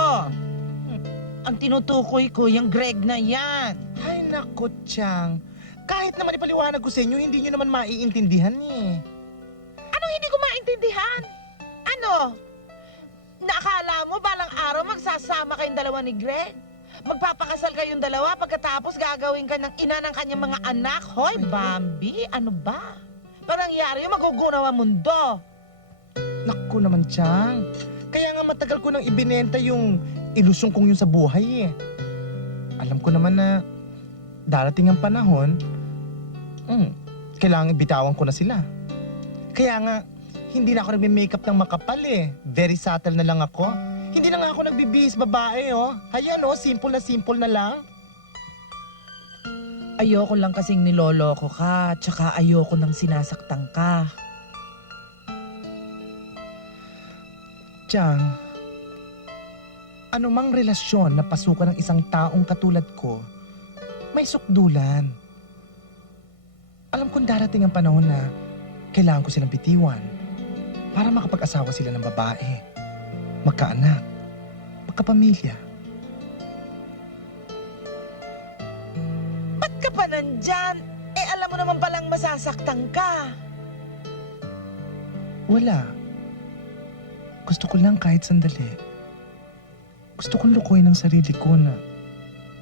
Ang tinutukoy ko, yung Greg na yan. Ay naku, Chang. Kahit naman ipaliwanag ko sa inyo, hindi nyo naman maiintindihan eh. Anong hindi ko maintindihan? Ano? Nakala mo balang araw magsasama kayong dalawa ni Greg? Magpapakasal kayong dalawa pagkatapos gagawin ka ng ina ng kanyang mga anak? Hoy, Bambi, ano ba? Parang nangyari yung magugunaw ang mundo. Naku naman, Chang. Kaya nga matagal ko nang ibinenta yung ilusyon kong yun sa buhay eh. Alam ko naman na darating ang panahon, kailangan ibitawan ko na sila. Kaya nga, hindi na ako nagme-makeup ng makapal eh. Very subtle na lang ako. Hindi na nga ako nagbibihis babae oh. Hayan oh, simple na lang. Ayoko lang kasing niloloko ka, tsaka ayoko nang sinasaktan ka. Chang, anumang relasyon na pasukan ng isang taong katulad ko, may sukdulan. Alam kong darating ang panahon na kailangan ko silang bitiwan para makapag-asawa sila ng babae, magkaanak, magkapamilya. Ba't ka pa nandyan? Eh alam mo naman palang masasaktan ka. Wala. Gusto ko lang kahit sandali. Gusto kong lukuhin ang sarili ko na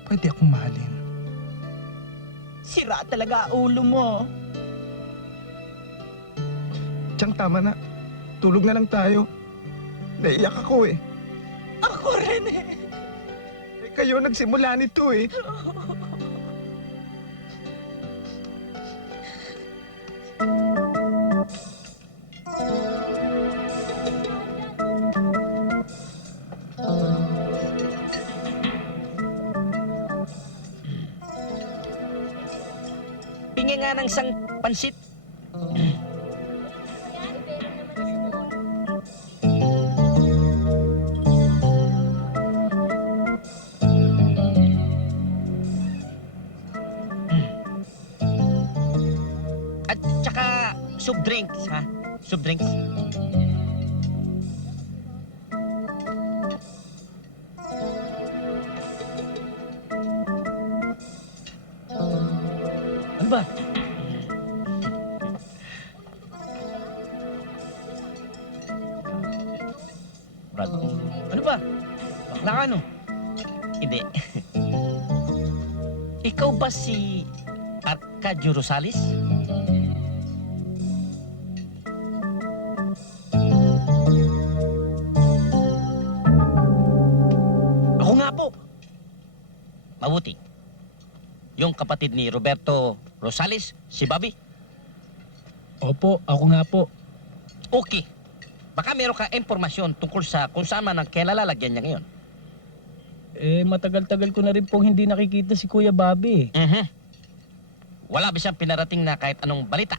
pwede akong mahalin. Sira talaga ulo mo. Chang, tama na. Tulog na lang tayo. Naiyak ako eh. Ako rin eh. Kayo nagsimula nito eh. Pingi nga ng isang pansit. At tsaka soup drinks, ha? Soup drinks. Ano ba? Brad. Ano ba? Bakla ka, no? Hindi. Ikaw ba si Arcadio Rosales? Ako nga po. Mabuti. Yung kapatid ni Roberto Rosales, si Bobby. Opo, ako nga po. Okay. Baka meron ka impormasyon tungkol sa kung saan man ang kailalalagyan niya ngayon. Eh, matagal-tagal ko na rin pong hindi nakikita si Kuya Bobby. Wala ba siyang pinarating na kahit anong balita?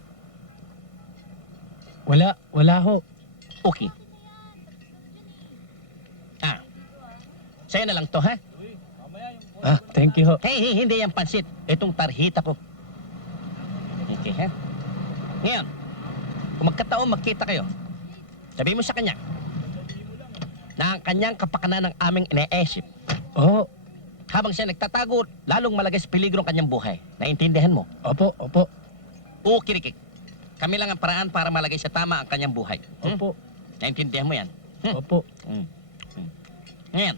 Wala ho. Okay. Sa'yo na lang to, ha? Ah, thank you ho. Hey, hindi yan pansit. Itong tarhita ko. Okay, ha? Ngayon, kung magkataon magkita kayo, sabihin mo sa kanya na ang kanyang kapakanan ng aming ine-esip. Oo. Habang siya nagtatago, lalong malagay sa peligro ang kanyang buhay. Naintindihan mo? Opo. Okay, Rikik. Kami lang ang paraan para malagay sa tama ang kanyang buhay. Opo. Naintindihan mo yan? Opo. Ngayon,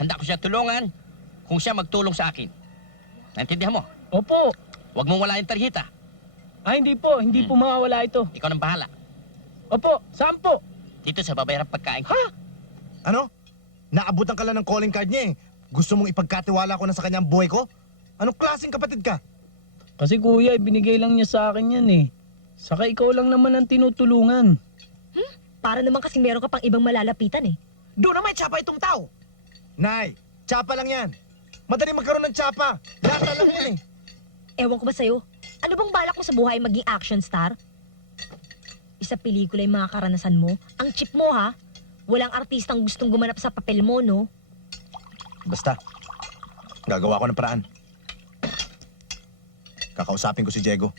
handa ko siya tulungan kung siya magtulong sa akin. Naintindihan mo? Opo. Huwag mong wala yung tarhita. Hindi po mawawala ito. Ikaw nang bahala. Opo, saan po? Dito sa babayarang pagkain ko. Ano? Naabutan ka lang ng calling card niya eh. Gusto mong ipagkatiwala ko na sa kanyang buhay ko? Anong klaseng kapatid ka? Kasi kuya, ibinigay lang niya sa akin yan eh. Saka ikaw lang naman ang tinutulungan. Para naman kasing meron ka pang ibang malalapitan eh. Doon na may tsapa itong tao. Nay, tsapa lang yan. Madali magkaroon ng tsapa. Lata lang yan eh. Ewan ko ba sa'yo? Ano bang balak mo sa buhay maging action star? Isa pelikula yung mga karanasan mo. Ang cheap mo ha. Walang artistang gustong gumanap sa papel mo, no? Basta, gagawa ko ng paraan. Kakausapin ko si Diego.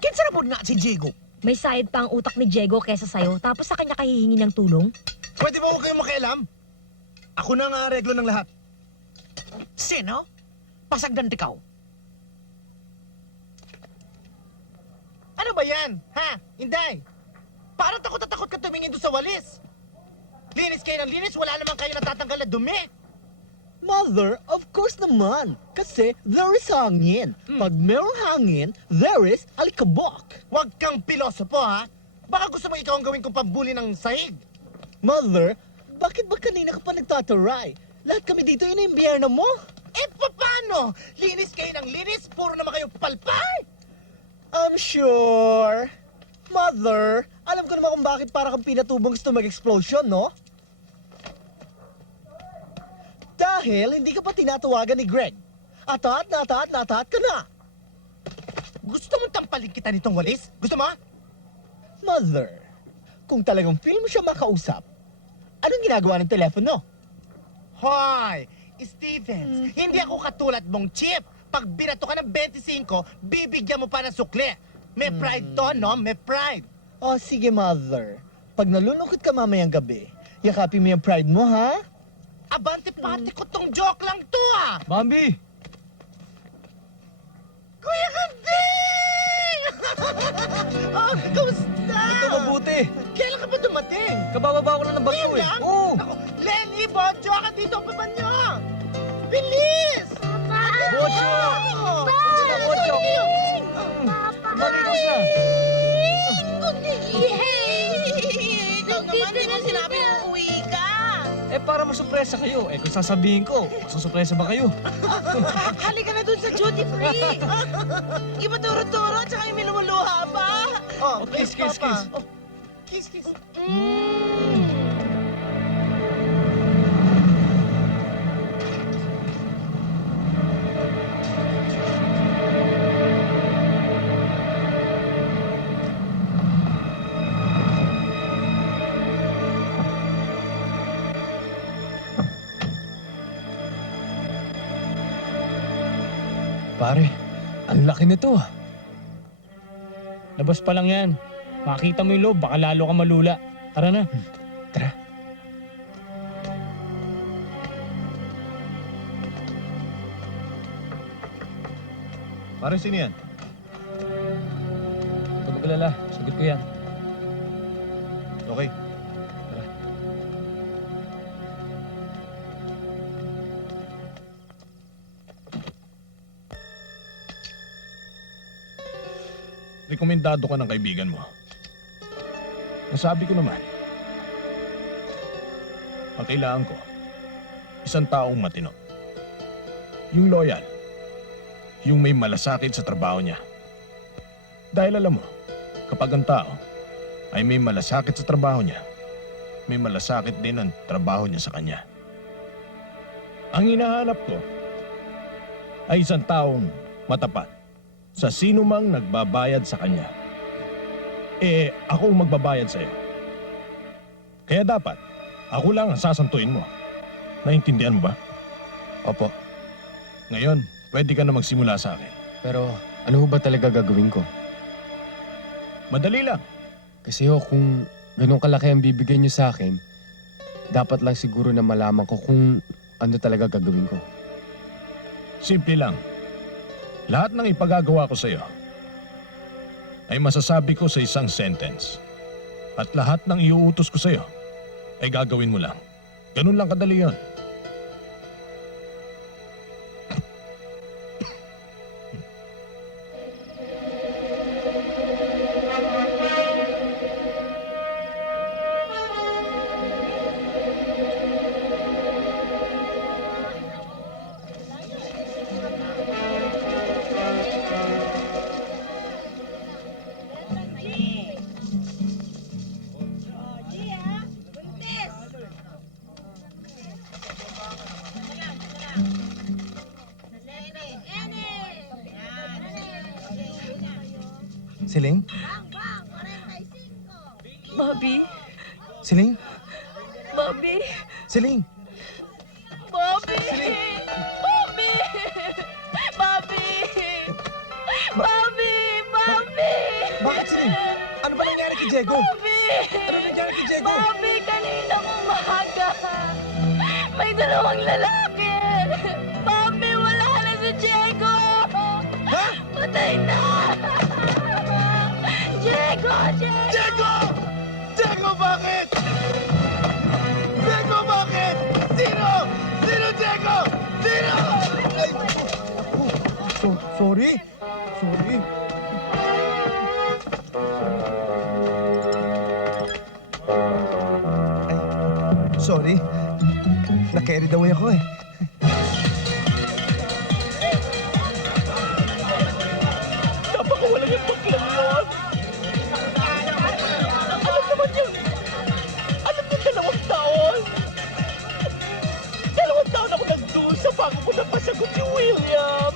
Kinsa na po nga si Diego? May side pa ang utak ni Diego kesa sa'yo, tapos sa kanya kahihingi ng tulong? Pwede ba huwag kayong makialam? Ako na ang areglo ng lahat. Sino? Pasagdan ikaw. Ano ba yan? Ha? Inday? Para takot na takot ka tumingin doon sa walis. Linis kayo ng linis, wala naman kayo natatanggal na dumi. Mother, of course naman. Kasi there is hangin. Pag merong hangin, there is alikabok. Huwag kang pilosopo ha. Baka gusto mo ikaw ang gawin kong pambuli ng sahig. Mother, bakit ba kanina ka pa nagtataray? Lahat kami dito iniimbiyerno mo. Eh paano? Linis kayo ng linis, puro naman kayo palpay. I'm sure. Mother, alam ko naman kung bakit para kang pinatubong gusto mag-explosion, no? Dahil hindi ka pa tinatawagan ni Greg. Atat ka na. Gusto mong tampalin kita nitong walis? Gusto mo? Mother, kung talagang feel mo siya makausap, anong ginagawa ng telepono? Hoy, Stevens, hindi ako katulad mong chip. Pag binato ka ng 25, bibigyan mo pa ng sukli. May pride to, no? May pride. Oh, sige, Mother. Pag nalulungkot ka mamayang gabi, yakapin mo yung pride mo, ha? Abante pati ko tong joke lang to, ah! Bambi! Kuya Kanding! Oh, kamusta? Ito mabuti. Kailan ka ba dumating? Kabababa ko na ng bagyo eh. Lang? Oo. Ako, Lenny, Bojo, ka dito pa ba nyo? Bilis! Papa! Bojo! Papa! Bojo! Papa! Maligo siya. Yay! Ikaw naman, di ba sinabi mo uwi ka? para masupresa kayo. Kung sasabihin ko, masusupresa ba kayo? Halika na dun sa duty free! Iba turo-turo, tsaka yung minumuluha pa! Oh, kiss, Papa. kiss. Oh, kiss, kiss. Pare, ang laki nito. Labas pa lang yan. Makita mo yung loob, baka lalo ka malula. Tara na. Tara. Pare, sino yan? Huwag ka magalala. Sagot ko yan. Okay. Rekomendado ka ng kaibigan mo. Nasabi ko naman, ang kailangan ko, isang taong matino. Yung loyal. Yung may malasakit sa trabaho niya. Dahil alam mo, kapag ang tao ay may malasakit sa trabaho niya, may malasakit din ang trabaho niya sa kanya. Ang hinahanap ko ay isang taong matapat sa sino mang nagbabayad sa kanya. Ako ang magbabayad sa'yo. Kaya dapat, ako lang ang sasantuin mo. Naintindihan mo ba? Opo. Ngayon, pwede ka na magsimula sa akin. Pero ano ba talaga gagawin ko? Madali lang. Kasi kung ganun kalaki ang bibigay niyo sa akin, dapat lang siguro na malaman ko kung ano talaga gagawin ko. Simple lang. Lahat ng ipagagawa ko sa'yo ay masasabi ko sa isang sentence. At lahat ng iuutos ko sa'yo ay gagawin mo lang. Ganun lang kadali yun. Siling? Bobby? Siling? Bobby? Siling? Bobby! Bobby! Bobby! Bobby! Bobby! Bakit, Siling? Ano ba nangyari kay Diego? Bobby! Ano nangyari kay Diego? Bobby, kaninang umaga. May dalawang lalaki. Bobby, wala na si Diego. Ha? Patay na. Diego! Diego! Diego! Diego, bakit? Diego, bakit? Sino? Sino, Diego? Sino? Ay, sorry? Sorry? Ay, sorry. Na-carried away ako eh. Napakawalang yung baklang yun. Alam naman yun. Alam niyo, 2 taon. 2 taon ako nagdusa bago ko napasagot si William.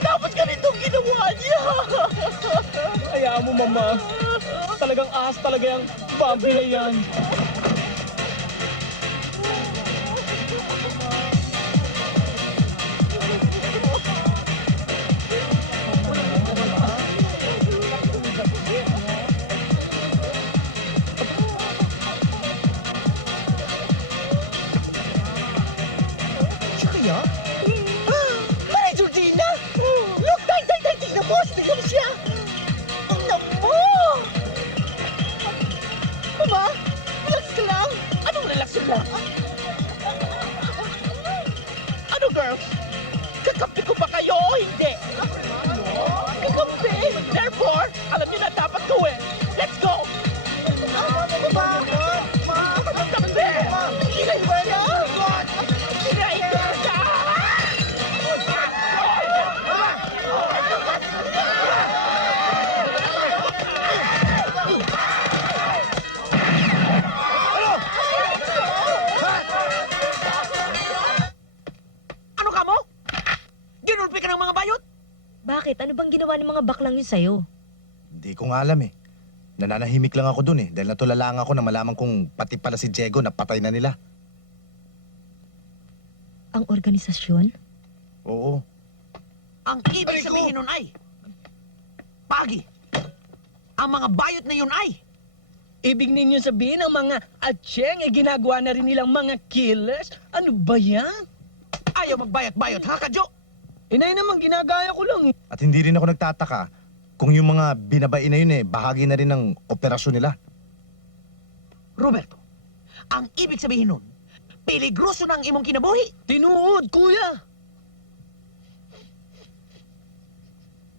Tapos ganitong ginawa niya. Hayaan mo, Mama. Talagang ahas talaga yung Bobby na yan. Siya kaya? Maray Georgina! Look, tay, tignan mo! Tignan mo siya! Tignan mo! Mama, relax ka lang! Anong relax lang? Ano, girls? Kakampi ko ba kayo o hindi? Kakampi! Therefore, alam niyo na dapat gawin. Let's go! Ano bang ginawa ng mga baklang yun sa'yo? Hindi ko nga alam eh. Nananahimik lang ako dun eh. Dahil natulala lang ako na malaman kong pati pala si Diego na patay na nila. Ang organisasyon? Oo. Ang ibig sabihin nun ay, Pagi, ang mga bayot na yun ay, Ibig ninyo sabihin ang mga atseng ay ginagawa na rin nilang mga killers? Ano ba yan? ayaw magbayot-bayot, ha, Kadyo? Inay naman, ginagaya ko lang eh. At hindi rin ako nagtataka kung yung mga binabain na yun eh, bahagi na rin ng operasyon nila. Roberto, ang ibig sabihin nun, peligroso na ang imong kinabuhi. Tinuod, kuya.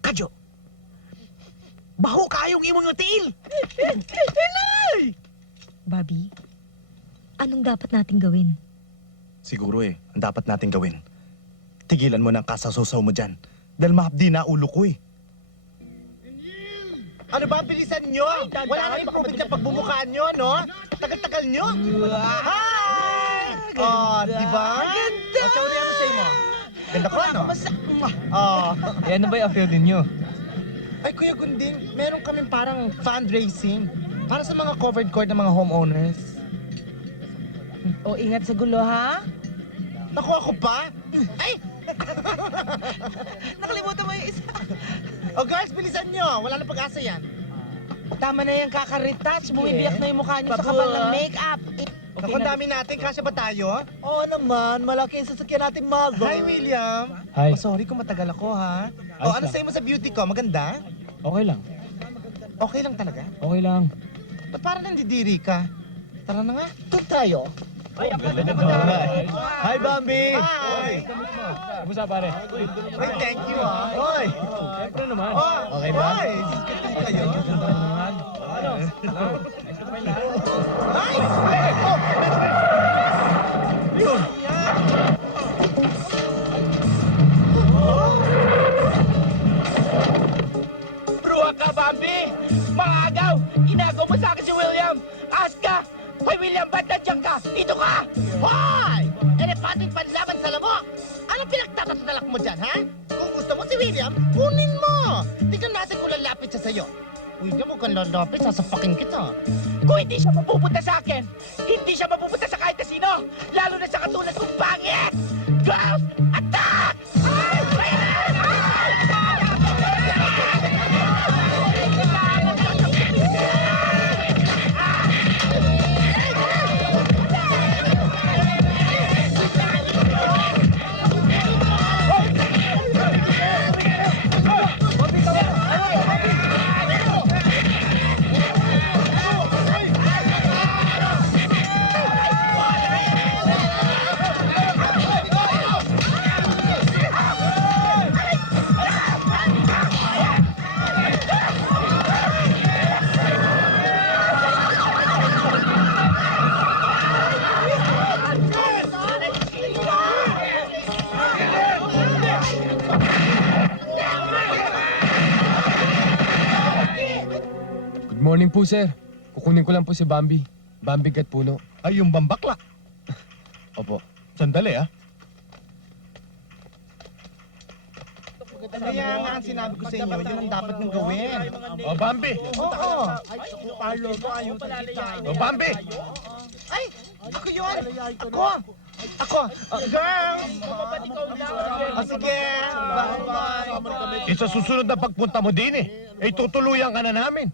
Kadyo, baho kayong imong yung tiil. Bobby, anong dapat nating gawin? Siguro eh, ang dapat natin gawin. Tigilan mo ng kasasusaw mo dyan. Dahil mahapdi na ulo ko eh. Ano ba, bilisan nyo? Wala nang improvement sa pagbumukaan nyo, no? Tagal-tagal nyo. Oh, di ba? Ganda! O, sorry, ano sa'yo mo? Ganda ko, no? Oh. Eh, ano ba yung appeal ninyo? Ay, Kuya Gunding, meron kaming parang fundraising para sa mga covered court ng mga homeowners. O, ingat sa gulo, ha? Naku, ako pa? Ay! Nakalimutan mo yung isa. Oh, girls, bilisan nyo. Wala na pag-asa yan. Tama na yung kakaretouch. Bumibiyak na yung mukha niyo sa kapal ng make-up. Naku, ang dami natin. Kasya ba tayo? Oo naman, malaki yung sasakyan natin, Mago. Hi, William. Hi. Oh, sorry kung matagal ako, ha? Oh, ano sa'yo mo sa beauty ko? Maganda? Okay lang. Okay lang talaga? Okay lang. Ba't parang nandidiri ka? Tara na nga. Ito tayo. Hi, Bambi! Hi! Kamusta, pare? Ay, thank you, ha? Hoy! Siyempre naman. Oh, Okay ba? Hoy! Siskati kayo. Ano? Ay! Oh! Yun! Bruha ka, Bambi! Mga agaw! Inagaw mo sa akin si William! Aska! Hoy, William, ba't nandiyan ka? Dito ka! Hoy! Elepating panlaban sa lamo! Anong pinagtatatalak mo dyan, ha? Kung gusto mo si William, kunin mo! Tignan natin kung lalapit siya sa'yo. William, huwag kang lalapit, sasapakin kita. Kung hindi siya mapupunta sa akin, hindi siya mapupunta sa kahit na sino! Lalo na sa katulad kong pangit! Girls, attack! Good morning po, sir. Kukunin ko lang po si Bambi. Bambi Gatpuno. Ay, yung bambakla. Opo. Sandali, ah. Kaya nga ang sinabi ko sa inyo, yun ang dapat niyong gawin. O, Bambi! Oo! O, Bambi! Ay! Ako yun! Ako! Ako! Girls! O sige! Bye-bye! Sa susunod na pagpunta mo din eh, tutuluyan ka na namin.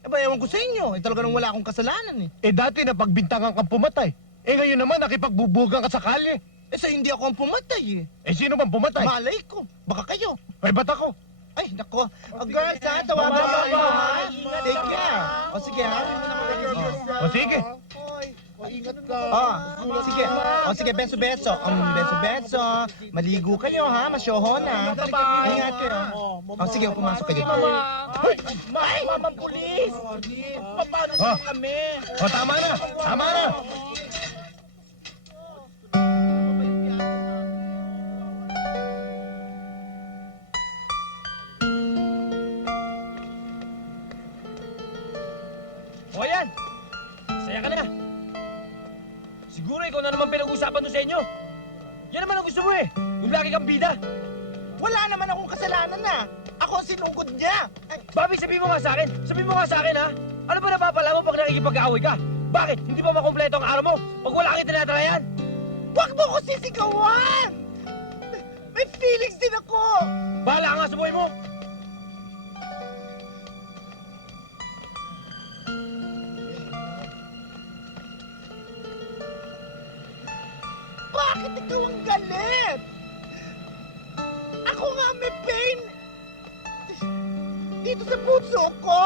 Eh ba, ewan ko sa inyo. Eh talaga nung wala akong kasalanan eh. Eh dati na pagbintangan kang pumatay. Eh ngayon naman nakipagbubugan ka sa kalye. Eh sa hindi ako ang pumatay eh. Eh sino bang pumatay? Malay ko. Baka kayo. Eh ba't ako? Ay, nako. Girls ha, tawagan ko kayo ha. Take care. O sige ha. O sige. Sige. O sige, beso-beso. Beso-beso. Maligo kayo ha, masyohon ha. Ingat kayo. O sige, pumasok kayo. Ay, mamang pulis! Paano Oh. kami? O tama na! Tama na! O yan! Saya ka na! Siguro ikaw na naman pinag-usapan doon sa inyo. Yan naman ang gusto mo eh. Yung lagi kang bida. Wala naman akong kasalanan na. Ako ang sinugod niya! Ay, Bobby, sabihin mo nga sa akin! Sabihin mo nga sa akin, ha? Ano ba napapala mo pag nakikipag-away ka? Bakit? Hindi ba makompleto ang araw mo? Pag wala kang tinatalayan? wag mo ko sisigawan! May feelings din ako! Bahala ka nga sa buhay mo! Bakit ikaw ang galit? Ako nga may pain dito sa puso ko!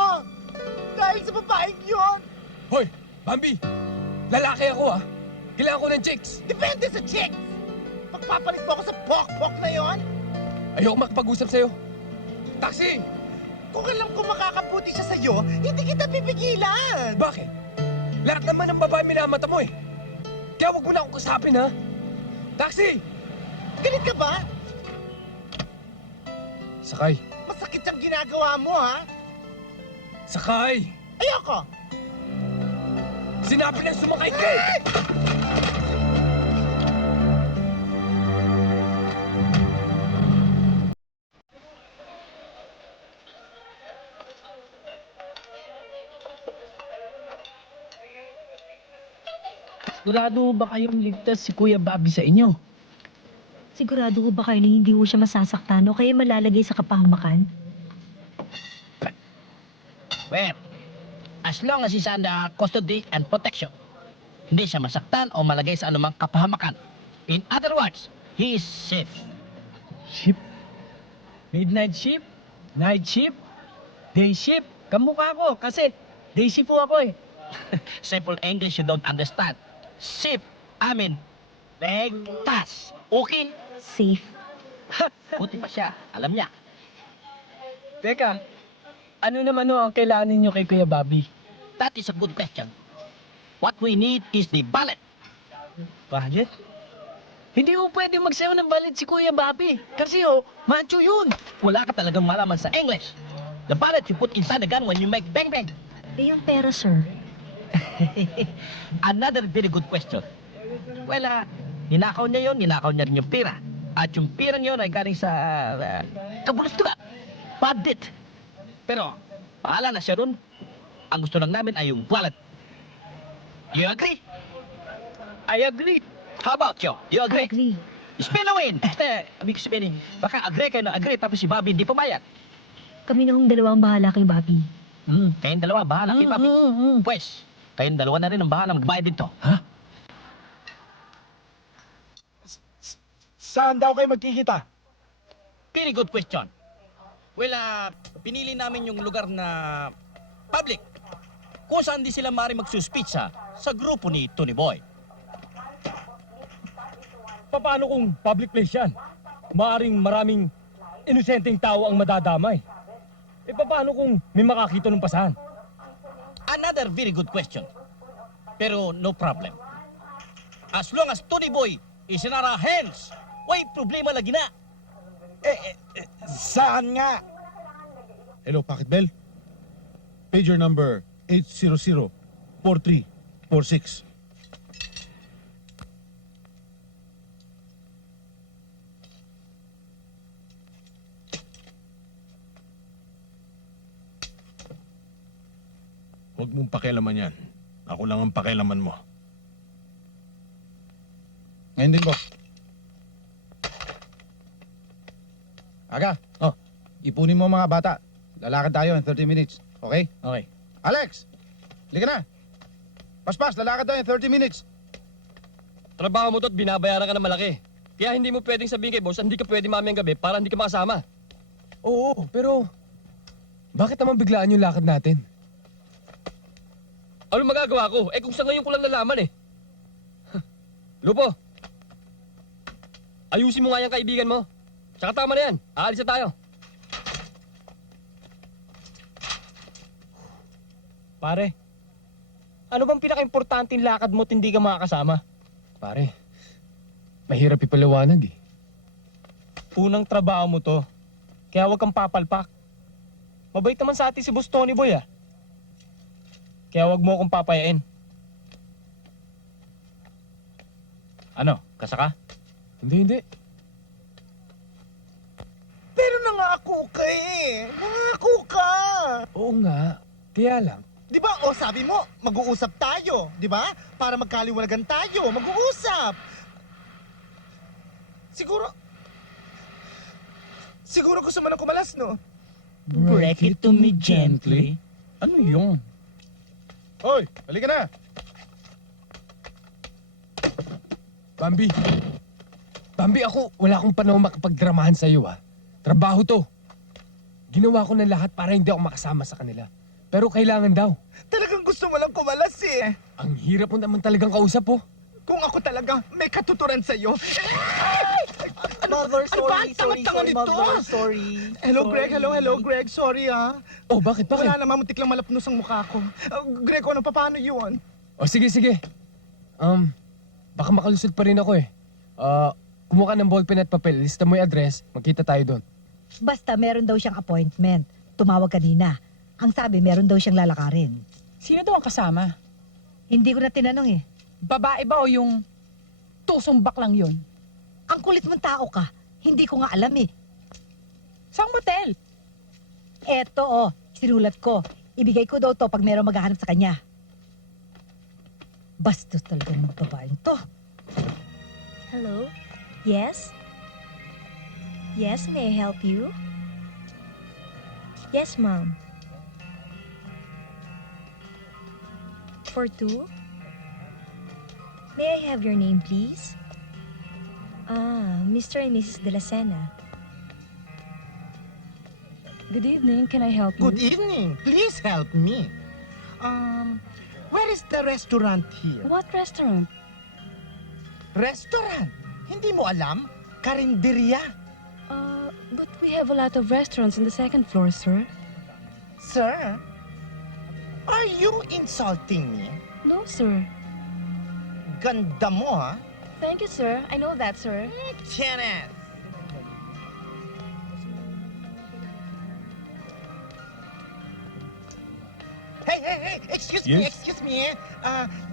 Dahil sa babaeng yon! Hoy, Bambi! Lalaki ako, ha? Kailangan ko ng chicks! Depende sa chicks! Pagpapalit mo ako sa pok-pok na yon? Ayoko makapag-usap sa'yo. Taxi! Kung alam ko makakabuti siya sa'yo, hindi kita pipigilan! Bakit? Lahat naman ng babae minamata mo, eh. Kaya wag mo na akong kasapin, ha? Taxi! Galit ka ba? Sakay. Masakit ang ginagawa mo, ha? Sakay! Ayoko! Sinabi lang sumakay ka, eh! Sigurado ba kayong ligtas si Kuya Bobby sa inyo? Sigurado ko ba kayo na hindi mo siya masasaktan o kaya malalagay sa kapahamakan? Well, as long as he's under custody and protection, hindi siya masaktan o malagay sa anumang kapahamakan. In other words, he is safe. Ship? Midnight ship? Night ship? Day ship? Kamukha ko kasi day ship po ako eh. Simple English you don't understand. Safe, ligtas. Okay? Safe. Buti pa siya, alam niya. Teka, ano naman ho ang kailangan ninyo kay Kuya Bobby? That is a good question. What we need is the ballot. Balit? Hindi ho pwede magsayo ng balit si Kuya Bobby. Kasi ho, macho yun. Wala ka talagang malaman sa English. The ballot you put inside the gun when you make bang-bang. Eh, yung pera, sir. Another very good question. Well, ninakaw niya rin yung pira. At yung pira niyon ay galing sa kabulustugan. Bandit. Pero, paala na siya ron. Ang gusto lang namin ay yung wallet. You agree? I agree. How about you? You agree? Agree. Spin a win! Ibig sabihin, baka agree kayo na agree tapos si Bobby hindi pumayag. Kami na hong dalawang bahala kay Bobby. Kayong dalawa, bahala kay Bobby. Pues, kayong dalawa na rin ang bahala magbayad dito. Ha? Saan daw kayo magkikita? Very good question. Well, pinili namin yung lugar na public. Kung saan di sila maaari magsuspitsa sa grupo ni Tony Boy. Paano kung public place yan? Maaring maraming inosenteng tao ang madadamay. Eh, paano kung may makakita ng pasahan? Another very good question. Pero no problem. As long as Tony Boy is in our hands, way problema lagi na. Saan nga? Hello, Pocket Bell. Pager number 800-4346. Huwag mong pakialaman yan. Ako lang ang pakialaman mo. Ngayon din, boss. Aga, ipunin mo mga bata. Lalakad tayo in 30 minutes. Okay? Okay. Alex! Halika na! Paspas, lalakad tayo in 30 minutes. Trabaho mo to at binabayaran ka ng malaki. Kaya hindi mo pwedeng sabihin kay boss, hindi ka pwede mamayang gabi para hindi ka makasama. Oo, pero bakit naman biglaan yung lakad natin? Ano magagawa ko? Eh kung sa ngayon ko lang nalaman eh. Lupo, ayusin mo nga yung kaibigan mo. Tsaka tama na yan. Aalis na tayo. Pare, ano bang pinaka-importanting lakad mo at hindi ka makakasama? Pare, mahirap ipaliwanag eh. Unang trabaho mo to, kaya huwag kang papalpak. Mabait naman sa atin si Boss Tony Boy ah. Kaya huwag mo akong papayain. Ano, kasaka? Hindi. Pero nangako ka eh. eh. Nangako ka. Oo nga. Kaya lang, Di ba? O sabi mo, mag-uusap tayo. Di ba? Para magkaliwanagan tayo. Mag-uusap. Siguro gusto mo nang kumalas, no? Break it to me gently. Ano yun? Hoy, halika na. Bambi. Bambi, wala akong panahon makapagdramahan sa'yo, ha? Trabaho to. Ginawa ko na lahat para hindi ako makasama sa kanila. Pero kailangan daw. Talagang gusto mo lang kumalas eh. Ang hirap mo naman talagang kausap, oh. Kung ako talaga may katuturan sa'yo. Mother, Ano ba? Tanga-tanga nito. sorry. Hello, Greg. Hello, Greg. Sorry, ah. Oh, bakit? Wala naman, muntik lang malapnos ang mukha ko. Greg, ano, paano yun? O, sige. Baka makalusot pa rin ako, eh. Kumuha ka ng ballpen at papel. Lista mo yung address. Magkita tayo doon. Basta meron daw siyang appointment. Tumawag kanina. Ang sabi, meron daw siyang lalakarin. Sino daw ang kasama? Hindi ko na tinanong eh. Babae ba o yung tusong baklang yun? Ang kulit mong tao ka. Hindi ko nga alam eh. Saan motel? Eto sinulat ko. Ibigay ko daw to pag meron maghahanap sa kanya. Bastos talaga ng mga babaeng to. Hello? Yes? Yes, may I help you? Yes, ma'am. For two? May I have your name, please? Mr. and Mrs. De La Sena. Good evening. Can I help Good evening. Please help me. Where is the restaurant here? What restaurant? Restaurant? Hindi mo alam? Karinderya. But we have a lot of restaurants on the second floor, sir. Sir? Are you insulting me? No, sir. Ganda mo, ha? Thank you, sir. I know that, sir. Kenneth! Hey! Excuse me.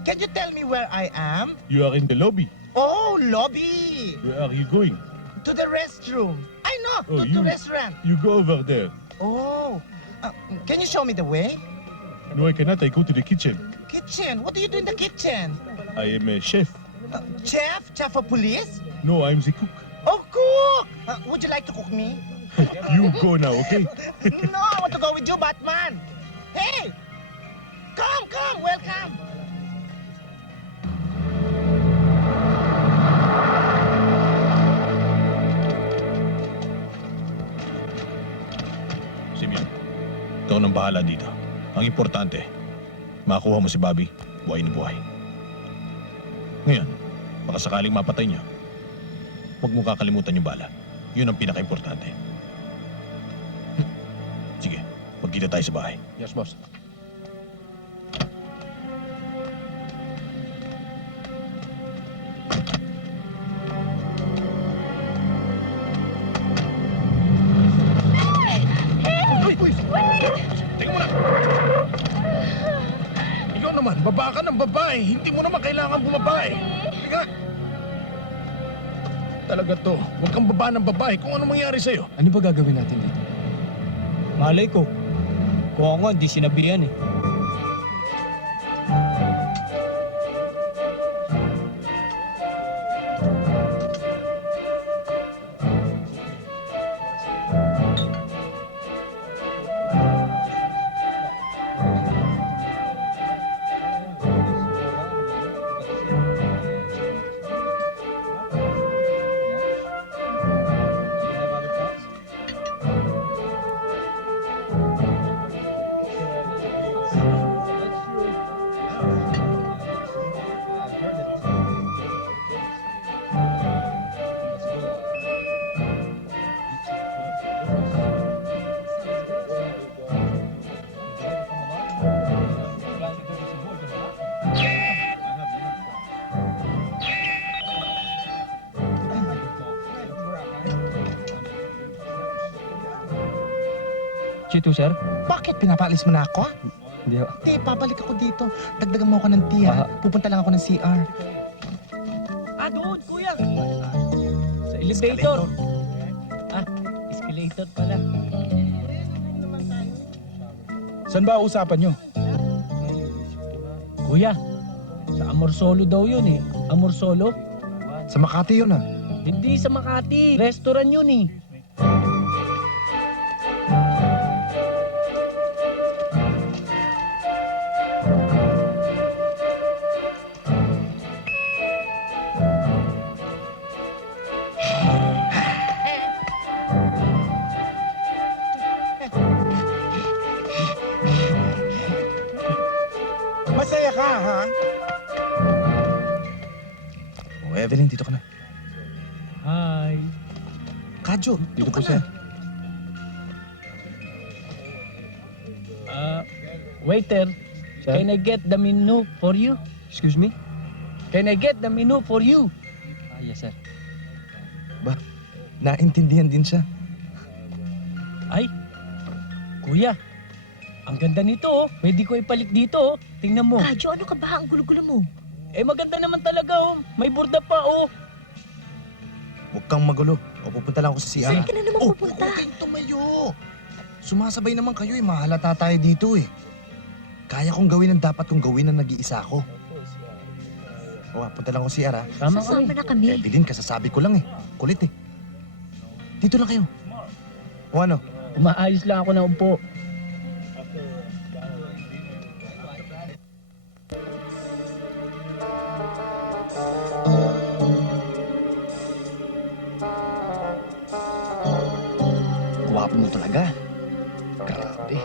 Can you tell me where I am? You are in the lobby. Oh, lobby! Where are you going? To the restroom. I know, Oh, to you- restaurant. You go over there. Oh, can you show me the way? No, I cannot. I go to the kitchen. Kitchen? What do you do in the kitchen? I am a chef. Chef? Chef of police? No, I'm the cook. Oh, cook! Would you like to cook me? You go now, okay? No, I want to go with you, Batman. Hey! Come, welcome. Simeon, ikaw nang bahala dito. Ang importante, makuha mo si Bobby, buhay na buhay. Ngayon, baka sakaling mapatay niya, huwag mo kakalimutan yung bala. Yun ang pinaka-importante. Sige, magkita tayo sa bahay. Yes, boss. Tingnan mo na! Ikaw naman, baba ka ng babae. Hindi mo naman kailangan bumabae. Tiga! Talaga to. Huwag kang baba ng babae kung ano mangyari sa'yo. Ano ba gagawin natin dito? Malay ko. Kung ako nga, di sinabihan eh. Chito, sir? Bakit? Pinapalis mo na ako? Hindi ho. Hindi, pabalik ako dito. Dagdagan mo ako ng tiya. Pupunta lang ako ng CR. Doon, kuya! Sa elevator. Escalator pala. Saan ba usapan nyo? Kuya, sa Amorsolo daw yun eh. Amorsolo? Sa Makati yun ah. Hindi sa Makati. Restaurant yun eh. Masaya ka, ha? Oh, Evelyn, dito ka na. Hi. Kadyo, dito po, ka na. Waiter, can I get the menu for you? Excuse me? Can I get the menu for you? Yes, sir. Naintindihan din siya. Ay, kuya, ang ganda nito oh. Pwede ko ipalit dito oh. Tingnan mo. Kadyo, ano ka ba? Ang gulo-gulo mo. Eh maganda naman talaga oh. May burda pa oh. Huwag kang magulo. O pupunta lang ako sa CR. Saan ka na naman pupunta? Huwag kayong tumayo. Sumasabay naman kayo eh. Mahalata tayo dito eh. Kaya kong gawin ang dapat kong gawin na nag-iisa ako. O, punta lang ako sa CR ha. Tama kami. Sasama na kami. Evelyn, kasasabi ko lang eh. Kulit eh. Dito lang kayo. O ano? Umaayos lang ako na upo. Guwapo mo talaga. Grabe.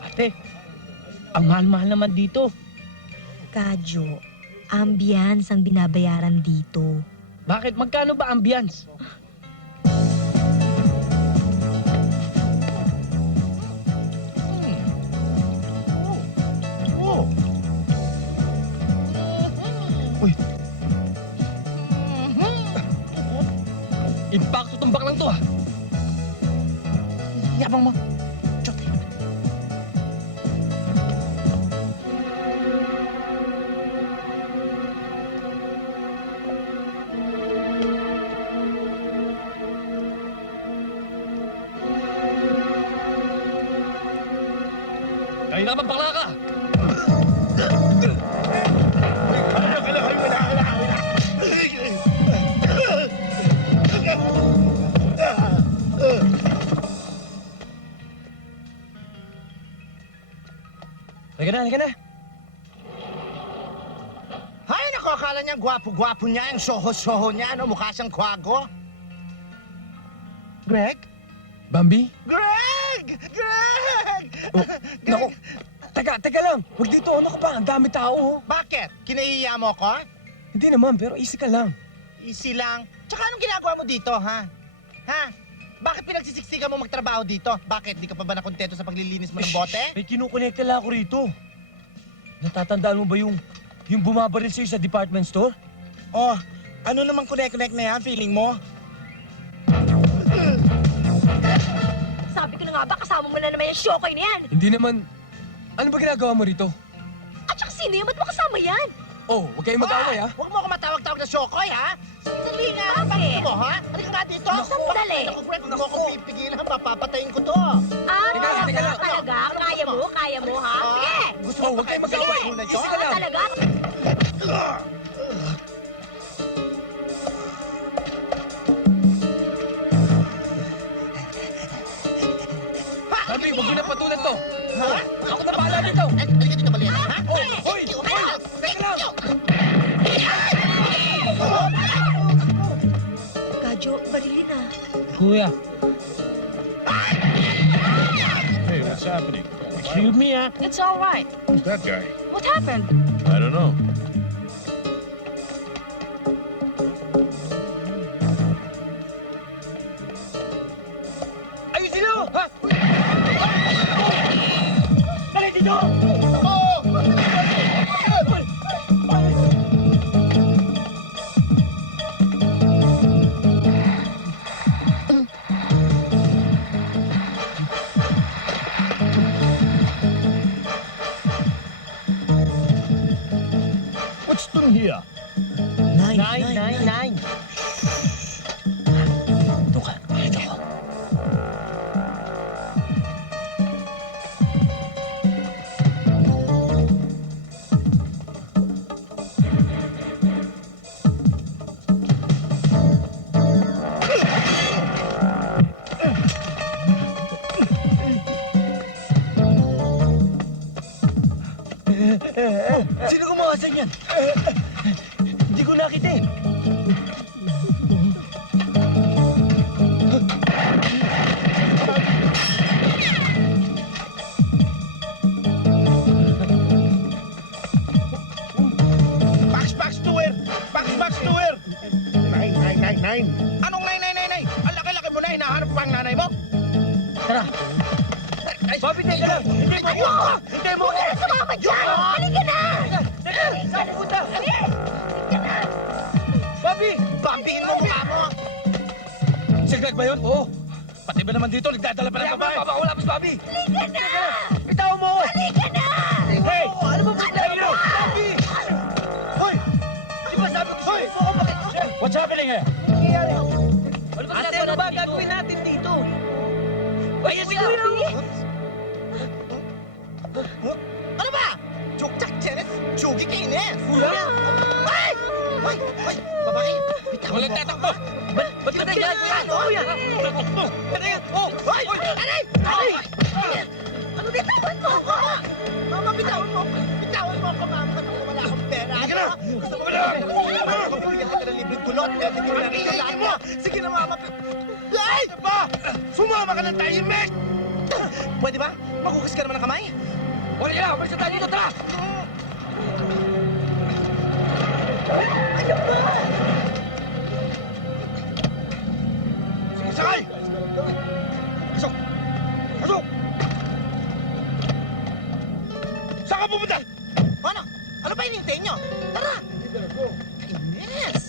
Ate, ang mahal-mahal naman dito. Kadyo, ambience ang binabayaran dito. Bakit? Magkano ba ambience? Oh. Uy. Impacto tumbak lang to ah. Yabang mo. Chot. Kaya naman bakla ka. Halika na. Ay, naku, akala niya gwapo-gwapo niya, yung soho-soho niya, no? Mukha siyang kwago. Greg? Bambi? Greg! Greg! Oh, naku. Teka lang. Huwag dito. Ano ka ba? Ang dami tao. oh. Bakit? Kinahiya mo ko? Hindi naman, pero easy ka lang. Easy lang. Tsaka anong ginagawa mo dito, ha? Ha? Bakit pinagsisiksikan mo magtrabaho dito? Bakit? Di ka pa ba nakontento sa paglilinis mo ng bote? May kinukonekta lang ako rito. Natatandaan mo ba yung bumabaril sa'yo sa department store? Oh, ano namang connect na yan, feeling mo? Sabi ko na nga ba, kasama mo na naman yung shokoy na yan. Hindi naman. Ano ba ginagawa mo rito? At saka sino yan? Ba't mo kasama yan? Oh, huwag kayong mag-away ha. Huwag mo ako matawag-tawag na Shokoy, ha? Sandali nga. Bakit? Bakit mo, ha? Halika nga dito. Sandali. Naku, Greg, huwag mo akong pipigilan. Papatayin ko to. Teka lang. Talaga? Kaya mo, ha? Sige! Gusto Oh, huwag kayong mag-away. Sige. Easy ka lang. Talaga? Bambi, huwag mo na patulan to. Ha? Ako na bahala dito. Halika dito, Balian, ha? Hoy! Teka lang. Kadyo, barilin na. Kuya, Hey, what's happening? excuse me ah. It's all right. Who's that guy? What happened? I don't know. Ayusin nyo! Ha? Dali dito! What's done here? Nine. Ito ka. Ito ka. mo, asan yan? Hindi ko nakita eh. Box tour! Box tour! 9. Anong 9? Ang laki-laki mo na, hinahanap pa ang nanay mo? Tara. Bobby, teka lang. Hindi mo ako. Hindi mo ako. Sumama dyan! Halika na! Teka, saan pupunta? Bobby! Bambihin mo mukha mo. Si Greg ba yun? Oo. Pati ba naman dito, nagdadala pa ng babae? Papakula mo si Bobby. Halika na! Bitaw mo! Halika na! Hey! Ano ba problema mo? Bobby! Hoy! Di ba sabi ko sa'yo? Hoy! Bakit? What's happening here? Nangyayari ako. Ate, ano ba gagawin natin dito? Ayun si Bobby! Ano ba? Chukchak Chenes? Chugi Kines? Kuya? Ay! Ay! Ay! Babae! Bitawan mo! Walang tatakbo! Ba't ka nangyari? Ano? Kuya! Tatakbo! Ano yan? Oh! Ay! Aray! Aray! Ano bitawan mo ako? Mama, bitawan mo ako! Bitawan mo ako, mama! Kasi wala akong pera! Sige na! Gusto mo ba na? Para mabibigyan kita ng libreng kulot! Kaya hindi ko na rin kailangan mo! Sige na, mama! Ay! Ba? Sumama ka ng tahimik! Pwede ba? Makukas ka naman ng kamay? Wala ka na! Umalis na tayo dito! Tara! Ano ba? Sige, sakay! Pasok! Pasok! Saan ka pupunta? Ano? Ano ba hinihintay nyo? Tara! Kainis!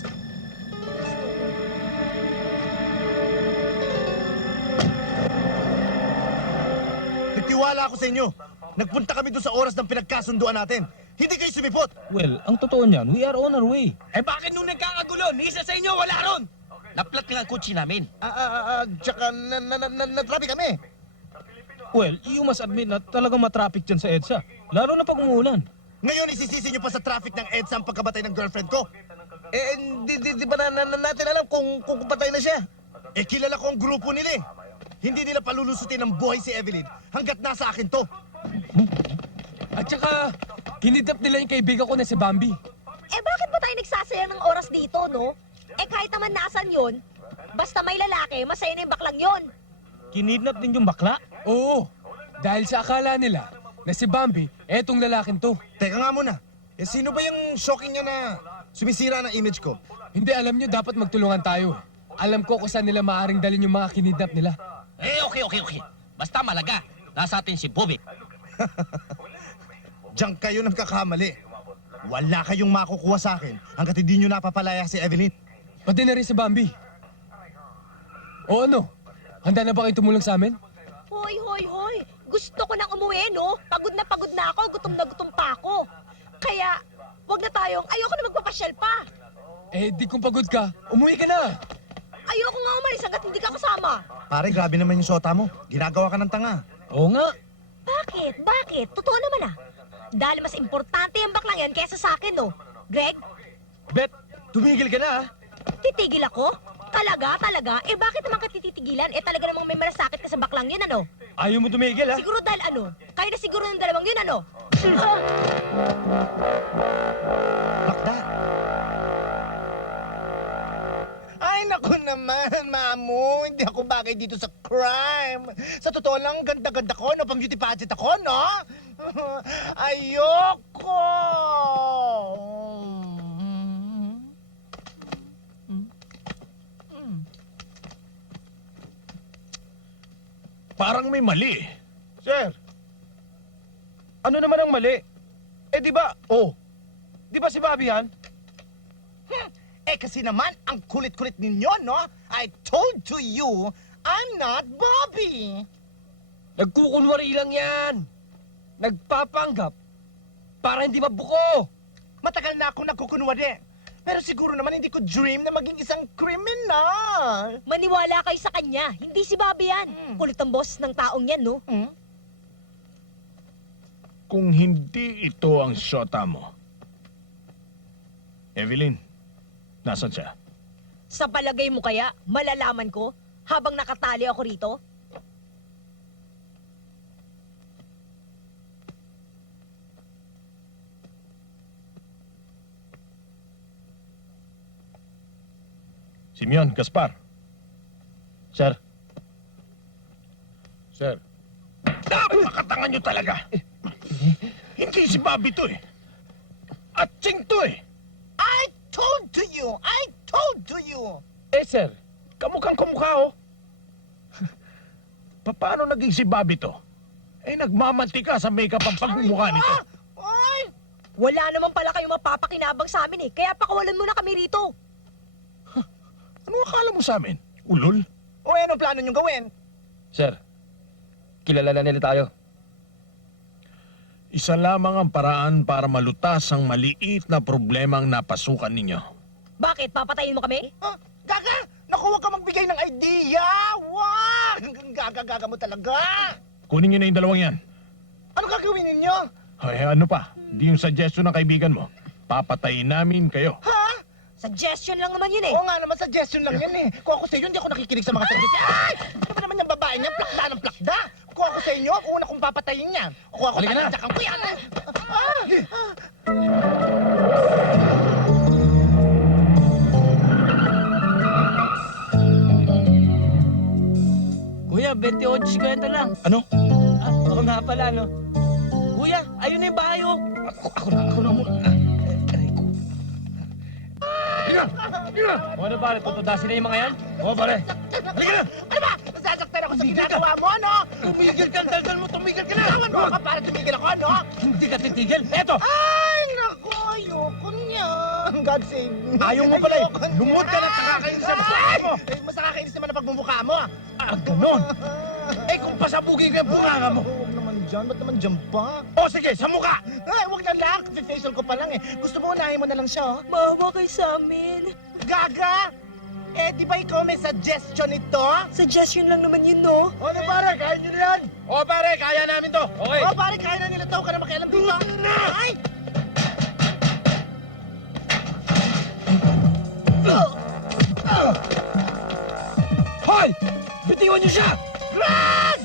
Nagtiwala ako sa inyo. Nagpunta kami doon sa oras ng pinagkasunduan natin. Hindi kayo sumipot. Well, ang totoo niyan, we are on our way. Eh bakit nung nagkakagulo, ni isa sa inyo wala ron? Naplat nga ang kutsi namin. Tsaka natrabi kami. Well, you must admit na talagang matraffic dyan sa EDSA. Lalo na pag umuulan. Ngayon isisisi nyo pa sa traffic ng EDSA ang pagkabatay ng girlfriend ko. Di ba natin alam kung patay na siya? Eh kilala ko ang grupo nila eh. Hindi nila palulusutin ng buhay si Evelyn hanggat nasa akin to. At saka, kinidnap nila yung kaibigan ko na si Bambi. Eh bakit ba tayo nagsasayang ng oras dito, no? Eh kahit naman nasan yon, basta may lalaki, masaya na yung baklang yon. Kinidnap din yung bakla. Oo, dahil sa akala nila na si Bambi, etong lalaking to. Teka nga muna. Eh sino ba yung shocking niya na sumisira ng image ko? Hindi, alam nyo, dapat magtulungan tayo. Alam ko kung saan nila maaaring dalhin yung mga kinidnap nila. Okay. Basta malaga. Nasa atin si Bobby. Diyan kayo nagkakamali. Wala kayong makukuha sa akin hanggat hindi nyo napapalaya si Evelyn. Pati na rin si Bambi. O ano? Handa na ba kayo tumulong sa amin? Hoy. Gusto ko nang umuwi, no? Pagod na ako, gutom na gutom pa ako. Kaya, wag na tayong, ayoko na magpapasyal pa. Eh, di kung pagod ka, umuwi ka na. Ayoko nga umalis hanggat hindi ka kasama. Pare, grabe naman yung sota mo. Ginagawa ka ng tanga. Oo nga. Bakit? Totoo naman ah. Dahil mas importante yung baklang yan kaysa sa akin, no? Greg, Bet, tumigil ka na ha? titigil ako? Talaga? Eh bakit naman ka tititigilan? Eh talaga namang may malasakit ka sa baklang yun, ano? Ayaw mo tumigil ha? Siguro dahil ano? Kayo na siguro ng dalawang yun, ano? Bakda. Ay, naku naman, Mamu. Hindi ako bagay dito sa crime. Sa totoo lang, ganda-ganda ko, no? Pang-beauty pageant ako, no? Ayoko! Parang may mali. Sir, ano naman ang mali? Eh di ba, di ba si Bobby yan? Eh kasi naman, ang kulit-kulit ninyo, no? I told to you, I'm not Bobby. Nagkukunwari lang yan. Nagpapanggap para hindi mabuko. Matagal na ako nagkukunwari. Pero siguro naman hindi ko dream na maging isang criminal. Maniwala kayo sa kanya. Hindi si Bobby yan. Kulit ang boss ng taong yan, no? Kung hindi ito ang shota mo. Evelyn, nasan siya? Sa palagay mo kaya, malalaman ko habang nakatali ako rito? Simeon, Gaspar. Sir. Sir. Napakatangan nyo talaga. Hindi si Bobby to eh. At Ching to eh. I told to you! I told to you! Eh, sir, kamukhang kamukha oh. Paano naging si Bobby to? Eh, nagmamantika sa makeup ang pagmumukha nito. Ay! Wala naman pala kayong mapapakinabang sa amin eh. Kaya pakawalan mo na kami rito. Ano akala mo sa amin? Ulol? O anong plano niyong gawin? Sir, kilala na nila tayo. Isa lamang ang paraan para malutas ang maliit na problemang napasukan ninyo. Bakit? Papatayin mo kami? Ah, Gaga! Naku, huwag ka magbigay ng idea! Wag! Gaga mo talaga! Kunin nyo na yung dalawang yan. Ano gagawin ninyo? Ay, ano pa? Di yung suggestion ng kaibigan mo. Papatayin namin kayo. Ha? Suggestion lang naman yun eh. Oo nga naman, suggestion lang yan eh. Kung ako sa inyo, hindi ako nakikinig sa mga suggestion. Ay! Ano ba naman yung babae niya? Plakda ng plakda! Kung ako sa inyo, una kong papatayin yan. Kung ako Halika na. tatadyakan ko yan. Kuya, 28.50 lang. Ano? Ako nga pala, no? Kuya, ayun na yung bahay, oh. Ako na muna. Halika! Halika! O ano pare, tutudasin na yung mga yan? Oo, pare. Halika na! Ano ba? Nasasaktan ako sa ginagawa mo, ano? Tumigil ka, daldal mo, tumigil ka na! Tawan mo ka para tumigil ako, ano? Hindi ka titigil. Eto! Ay, naku, ayoko niyan. God save me. Ayaw mo pala eh. Ayoko niyan. Lumod ka na, nakakainis sa mukha Ay! mo. Eh, mas nakakainis naman ang pagmumukha mo. Ah, ganon. Eh, kung pasabugin ka yung bunganga mo. Huwag naman dyan. Ba't naman dyan pa? O, sige, sa mukha! Ay, huwag na lang. Facial ko pa lang eh. Gusto mo, unahin mo na lang siya, oh. Maawa kayo sa amin. Gaga! Eh, di ba ikaw may suggestion nito? Suggestion lang naman yun, no? O, ano pare? Kaya nyo na yan? O, pare, kaya namin to. Okay. O, pare, kaya na nila to. Huwag ka na makialam dito. Ay! Hoy! Bitiwan niyo siya! Greg!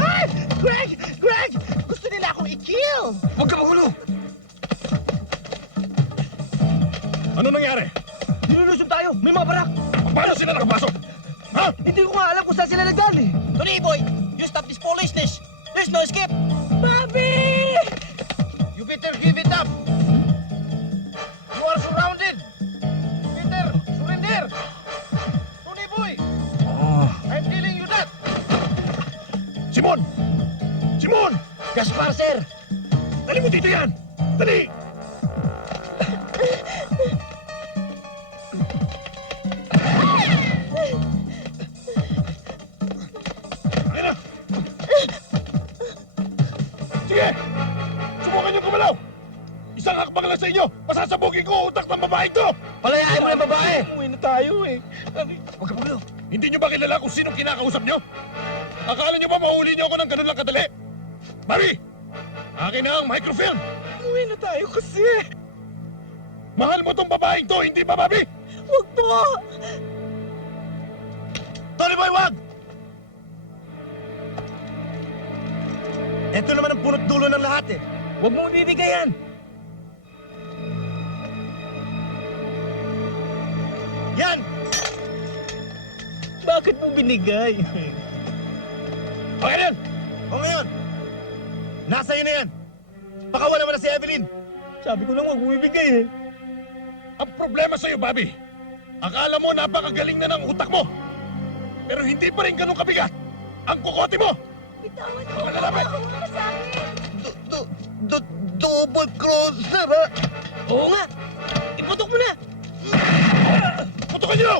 Ay! Greg! Greg! Gusto nila akong i-kill! Huwag ka magulo! Ano nangyari? Nilulusong tayo! May mga barak! Paano sila nakapasok? Ha? Hindi ko nga alam kung saan sila nagdali. Tony boy, you stop this foolishness. There's no escape. Bobby! You better give it up! You are surrounded! Peter, surrender! Tony boy! I'm telling you that! Simon! Simon! Gaspar, sir! Dali mo dito yan! Dali! Ayan na! Sige! Subukan niyo kumalaw! Isang hakbang lang sa inyo! Pasasabugin ko ang utak ng babaeng to! Palayain mo ng babae! Umuwi na tayo eh. Huwag ka magulo! Hindi niyo ba kilala kung sinong kinakausap niyo? Akala niyo ba mahuli niyo ako ng ganun lang kadali? Bobby! Akin na ang microfilm! Umuwi na tayo kasi. Mahal mo tong babaeng to, hindi ba, Bobby? Wag po! Tony Boy, wag! Ito naman ang punot dulo ng lahat eh. Huwag mo ibibigay yan! Yan! Bakit mo binigay? Okay yan! O ngayon, nasa iyo na yan. Pakawalan mo na si Evelyn. Sabi ko lang huwag mo ibigay eh. Ang problema sa'yo, Bobby, akala mo napakagaling na ng utak mo. Pero hindi pa rin ganun kabigat ang kukote mo. Bitawan mo! Malalapit! Huwag sa akin! Double crosser, ha? Oo nga! Iputok mo na! Putukan niyo!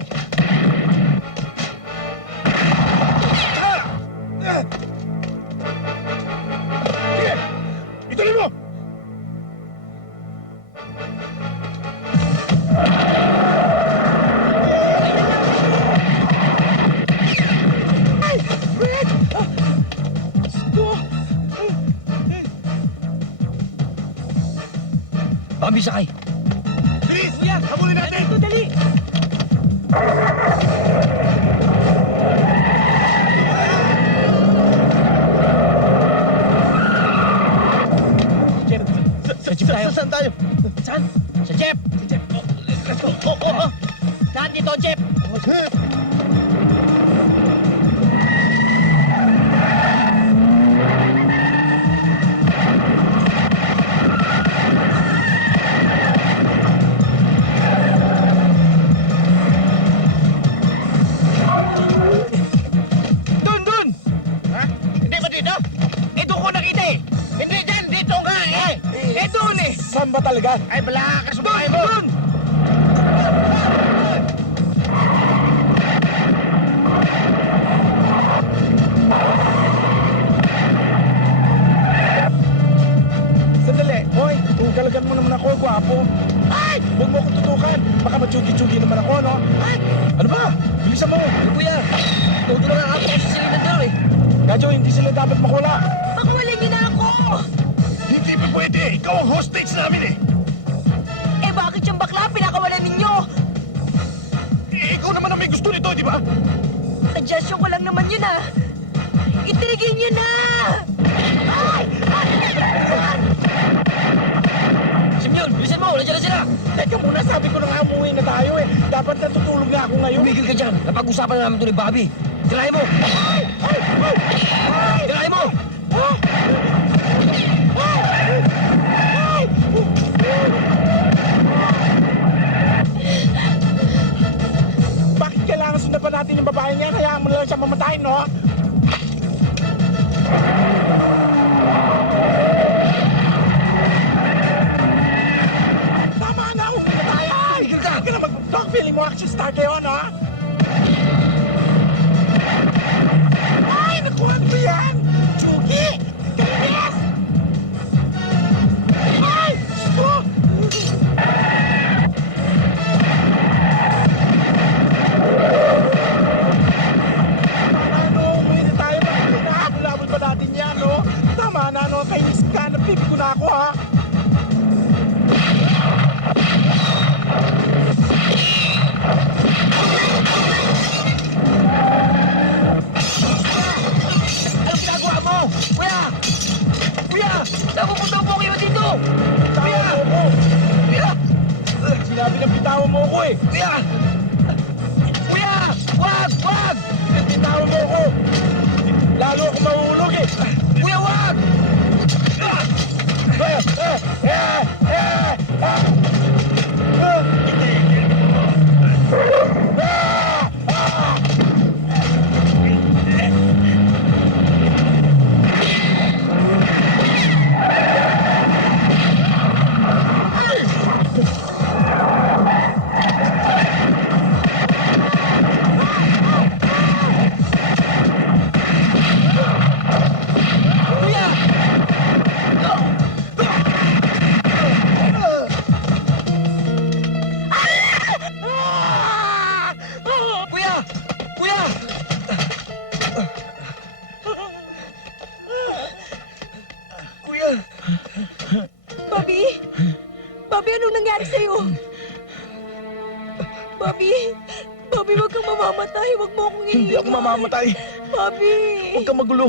Sige! Ituloy mo! Bambi, sakay! Bilis! Habulin natin! Dali! Saan dito, Jeep? Dun! Ha? Hindi ba dito? Eh, doon ko nakita eh. Hindi dyan, dito nga eh. Eh, doon eh. Saan ba talaga? Ay, bala ka sumakay mo. Doon! Sandali. Hoy, kalagan mo naman ako, gwapo. Ay! Huwag mo akong tutukan. Baka matsugi-tsugi naman ako, no? Ay! Ano ba? Bilisan mo. Kuya, tutulungan ako sa silindaw eh. Gadyo, hindi sila dapat makula. Pakawalan niyo na ako! Hindi pa pwede. Ikaw ang hostage namin eh. Eh bakit yung bakla pinakawalan ninyo? Eh, ikaw naman ang may gusto nito, di ba? Suggestion ko lang naman yun ah. Itigil niyo na! Simyon, bilisan mo, nandiyan na sila. Teka muna, sabi ko na nga umuwi na tayo eh. Dapat natutulog na ako ngayon. Tumigil ka dyan. Napag-usapan na namin ito ni Bobby. Tirahin mo! Tirahin mo! Bakit kailangan sundan pa natin yung babae niya? Hayaan mo na lang siya mamatay, no? Tama na, umuwi na tayo! Tigil ka! Huwag ka na mag-talk. Feeling mo action star kayo, no? Ay, nakuha ko yan! Chugi! Kalinis! Ay! Oh! Labol ba natin yan, no? Tama na, no? Kainis ka, napipi ko na ako, ha? Anong ginagawa mo? Kuya! Kuya! Napupunta mo kayo dito! Kuya! Mo ko! Kuya! Sinabi na bitawan mo ko, eh! Kuya! Kuya! Wag! Wag! Bitawan mo ko! Lalo ako mahulog, eh! Kuya, wag! Kuya! Kuya! Kuya! Bobby? Bobby, anong nangyari sa'yo? Bobby? Bobby, wag kang mamamatay. Wag mo akong iiwan. Hindi ako mamamatay. Bobby! Huwag kang magulo.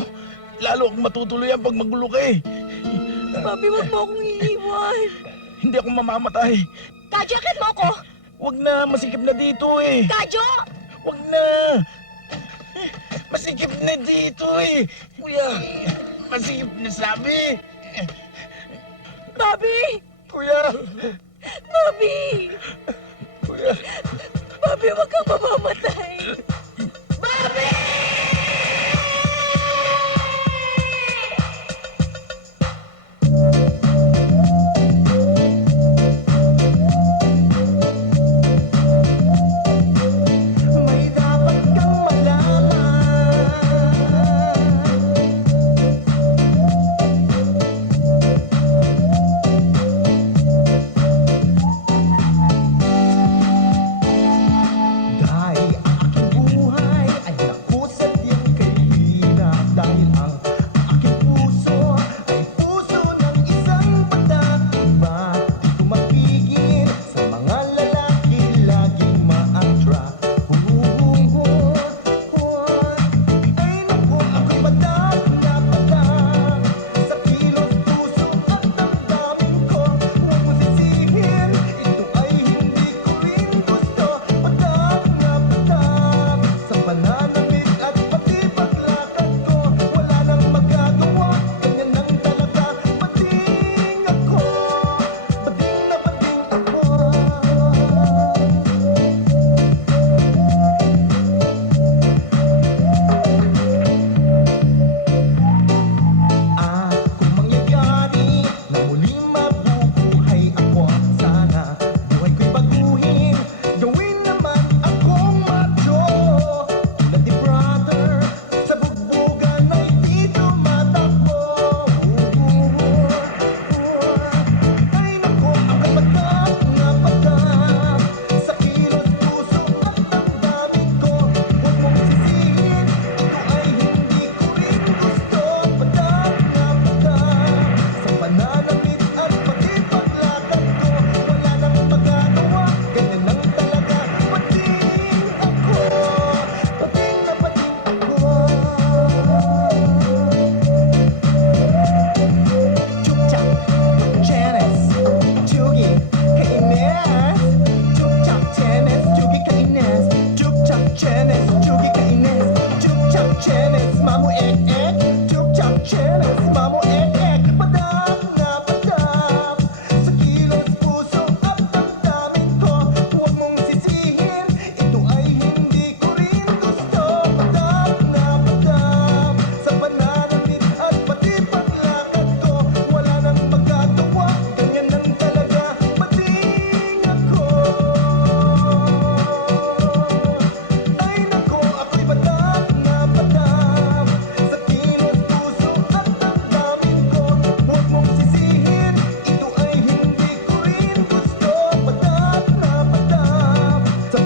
Lalo akong matutuloy pag magulo ka, eh. Bobby, wag mo akong iiwan. Hindi ako mamamatay. Kadyo, akit mo ako! Huwag na, masikip na dito, eh. Kadyo! Huwag na. Masikip na dito, eh. Kuya, masikip na sabi. Bobby! Kuya, Bobby! kuya. Bobby, wag kang mamamatay. Bobby! May dapat kang malaman. Dahil aking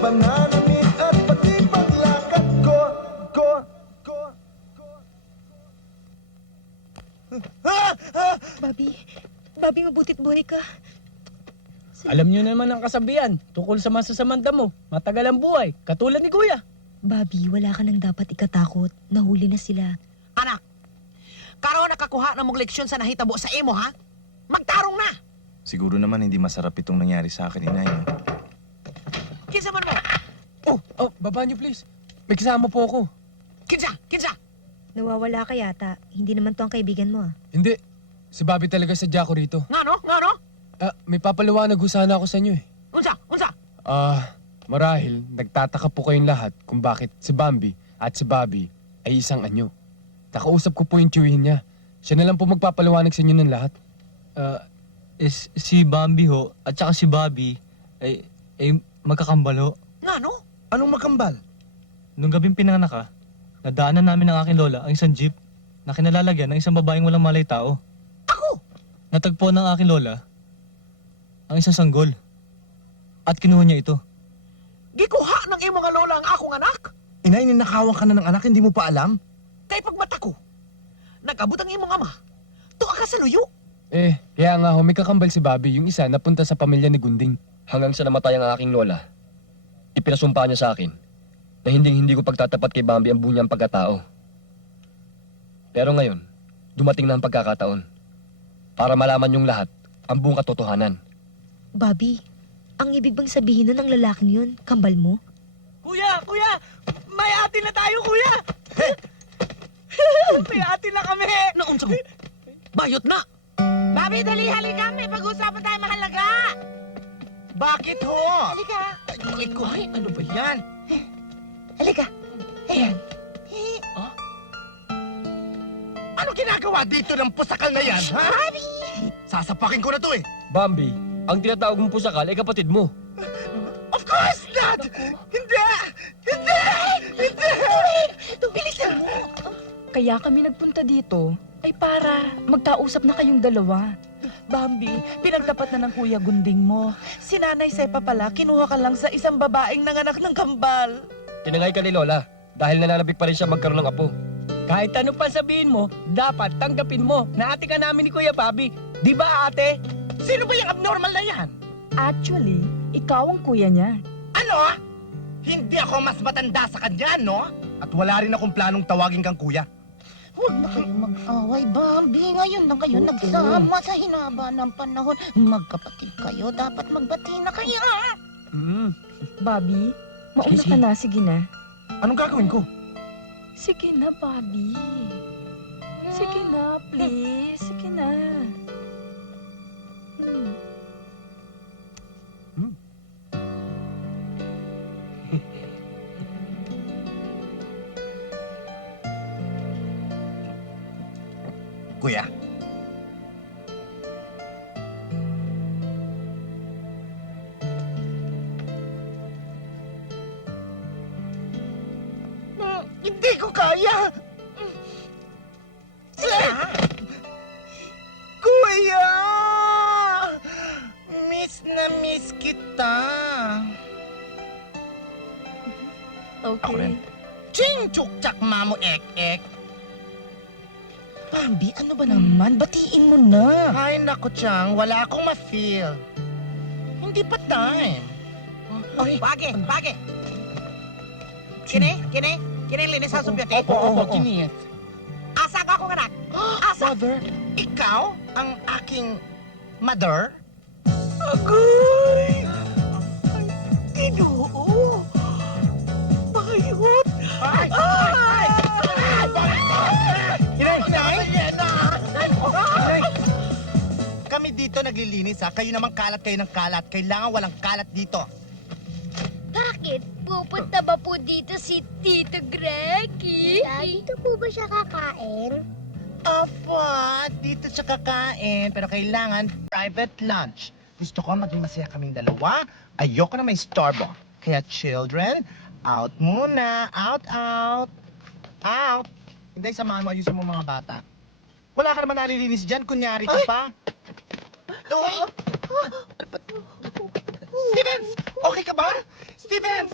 pananamit at pati paglakad ko. Bobby, mabutit buhay ka. Alam nyo naman ang kasabihan tungkol sa masasamang damo. Matagal ang buhay, katulad ni Kuya. Bobby, wala ka nang dapat ikatakot. Nahuli na sila. Anak, karon nakakuha na mong leksyon sa nahitabo sa imo, ha? Magtarong na! Siguro naman hindi masarap itong nangyari sa akin, inay. No? Kinsa man mo? Oh, baba niyo please. May kasama po ako. Kinsa! Nawawala ka yata. Hindi naman to ang kaibigan mo, ah. Hindi. Si Bobby talaga sadya ko rito. Ngano? May papaliwanag ho sana ako sa inyo eh. Unsa? Marahil, nagtataka po kayong lahat kung bakit si Bambi at si Bobby ay isang anyo. Nakausap ko po yung tiyuhin niya. Siya na lang po magpapaliwanag sa inyo ng lahat. Si Bambi ho, at saka si Bobby, ay magkakambal ho. Ngano? Anong makambal? Nung gabing pinanganak ka, nadaanan namin ng aking lola ang isang jeep na kinalalagyan ng isang babaeng walang malay tao. Ako? Natagpo ng aking lola ang isang sanggol. At kinuha niya ito. Gikuha ng imo nga lola ang akong anak? Inay, ninakawan ka na ng anak, hindi mo pa alam? Kay pagmata ko, nag-abot ang imong ama. Tuwa ka sa luyo. Kaya nga ho, may kakambal si Bobby, yung isa napunta sa pamilya ni Gunding. Hanggang sa namatay ang aking lola, ipinasumpa niya sa akin na hindi ko pagtatapat kay Bambi ang bunyang pagkatao. Pero ngayon, dumating na ang pagkakataon para malaman yung lahat ang buong katotohanan. Bobby, ang ibig bang sabihin nun ng lalaking yun? Kambal mo? Kuya! May atin na tayo, kuya! May atin na kami! Naunsa mo? Bayot na! Bobby, dali, halika. May pag-usapan tayo mahalaga. Bakit ho? Halika. Bakit ko? Ay, ano ba yan? Halika. Ayan. Ano ginagawa dito ng pusakal na yan, ha? Sasapakin ko na to eh. Bambi, ang tinatawag mong pusakal ay kapatid mo. Of course not! Hindi! Bilisan mo. Kaya kami nagpunta dito ay para magkausap na kayong dalawa. Bambi, pinagtapat na ng Kuya Gunding mo. Si Nanay Sepa pala, kinuha ka lang sa isang babaeng nanganak ng kambal. Tinangay ka ni Lola dahil nananabik pa rin siya magkaroon ng apo. Kahit ano pa sabihin mo, dapat tanggapin mo na ate ka namin ni Kuya Bobby. Di ba ate? Sino ba yung abnormal na yan? Actually, ikaw ang kuya niya. Ano? Hindi ako mas matanda sa kanya, no? At wala rin akong planong tawagin kang kuya. Huwag na kayong mag-away, Bambi. Ngayon lang kayo nagsama sa hinaba ng panahon. Magkapatid kayo, dapat magbati na kayo. Bobby, mauna ka na. Sige na. Anong gagawin ko? Sige na, Bobby. Sige na, please. Sige na. Kuya? Hindi ko kaya! Kuya! Miss na miss kita. Okay. rin. Ching chuk chak mamo ek ek. Bambi, ano ba naman? Batiin mo na. Ay nako Chang, wala akong ma-feel. Hindi pa time. Page! Kini linis ang subyate. Opo, Kinis. Asa ka akong anak? Asa? Mother, ikaw ang aking mother? Agoy! Ginoo! Bayot! Ay! Inay! Kami dito naglilinis ha. Kayo naman kalat kayo ng kalat. Kailangan walang kalat dito. Bakit? Pupunta ba po dito si Tito Greggy? Dito po ba siya kakain? Opo, dito siya kakain. Pero kailangan private lunch. Gusto ko maging masaya kaming dalawa. Ayoko na may storbo. Kaya children, out muna. Out. Hindi, samahan mo. Ayusin mo mga bata. Wala ka naman nalilinis dyan. Kunyari ka pa. Stevens! Okay ka ba? Stevens!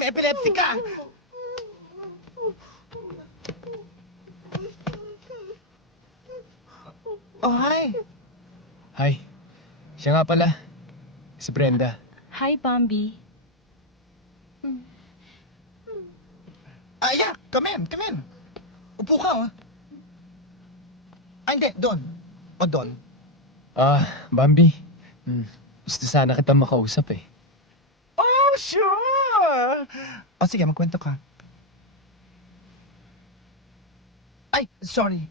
may epileptic ka. Oh, hi. Hi. Siya nga pala. Si Brenda. Hi, Bambi. Yeah, come in. Upo ka, oh. Hindi, doon. O doon. Bambi. Gusto sana kita makausap eh. Oh, sure! O sige, magkwento ka. Ay, sorry.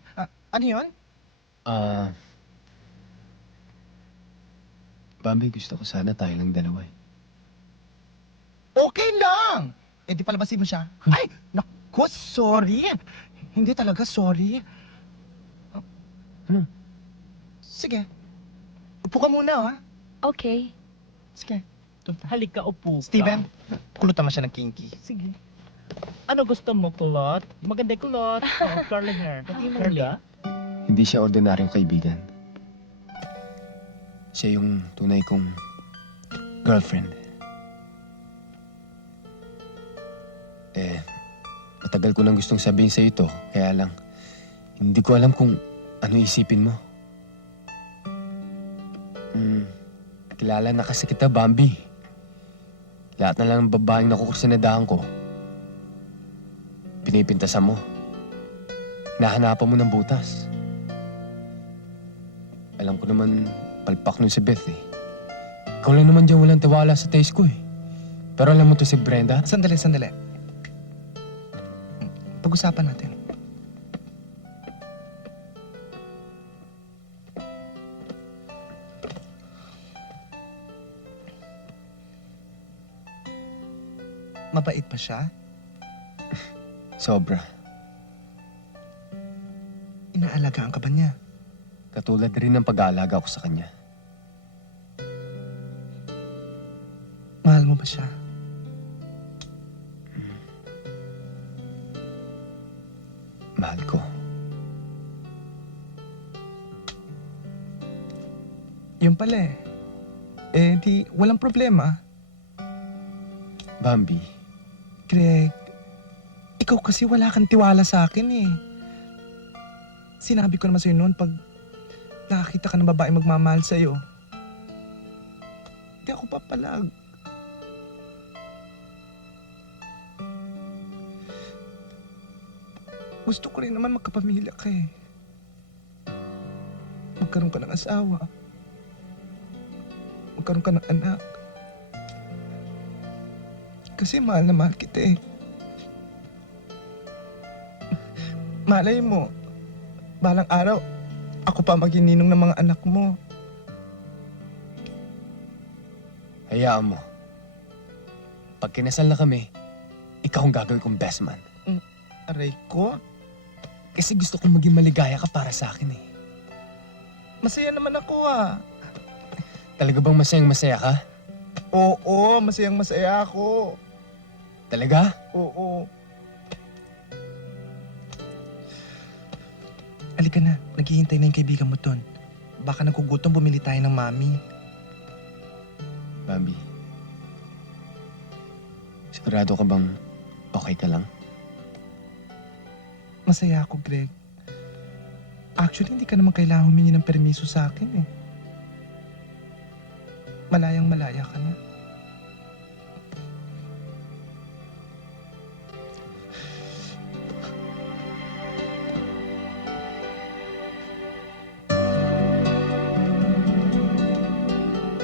Ano yun? Bambi, gusto ko sana tayo lang dalawa eh. Okay lang! Eh, di palabasin mo siya. Ay, naku, sorry. Hindi talaga, sorry. Sige. Upo ka muna, ha? Okay. Sige. Halika, upo ka. Steven, kulot naman siya ng kinky. Sige. Ano gusto mo, kulot? Maganda yung kulot. Curly hair. Curly. Hindi siya ordinaryong kaibigan. Siya yung tunay kong girlfriend. Matagal ko nang gustong sabihin sa'yo ito, kaya lang, hindi ko alam kung ano isipin mo. Kilala na kasi kita, Bambi. Lahat na lang ng babaeng nakukursinadahan ko, pinipintasan mo. Hinahanapan mo ng butas. Alam ko naman, palpak nun si Beth eh. Ikaw lang naman dyan walang tiwala sa taste ko eh. Pero alam mo to si Brenda? Sandali. Pag-usapan natin. Mabait pa siya? Sobra. Inaalagaan ka ba niya? Katulad rin ng pag-aalaga ko sa kanya. Mahal mo ba siya? Mahal ko. Yun pala eh. Eh, di, walang problema. Bambi, Greg, ikaw kasi wala kang tiwala sa akin eh. Sinabi ko naman sa'yo noon pag nakakita ka ng babae magmamahal sa'yo. Di ako papalag. Gusto ko rin naman magkapamilya ka eh. Magkaroon ka ng asawa. Magkaroon ka ng anak. Kasi mahal na mahal kita eh. Malay mo, balang araw, ako pa maging ninong ng mga anak mo. hayaan mo. Pag kinasal na kami, ikaw ang gagawin kong best man. Aray ko? Kasi gusto kong maging maligaya ka para sa akin eh. Masaya naman ako ah. Talaga bang masayang-masaya ka? Oo, masayang masaya ako. Talaga? Oo. Halika na, naghihintay na yung kaibigan mo doon. Baka nagugutom, bumili tayo ng mami. Bambi, sigurado ka bang okay ka lang? Masaya ako, Greg. Actually, hindi ka naman kailangan humingi ng permiso sa akin eh. Malayang-malaya ka na.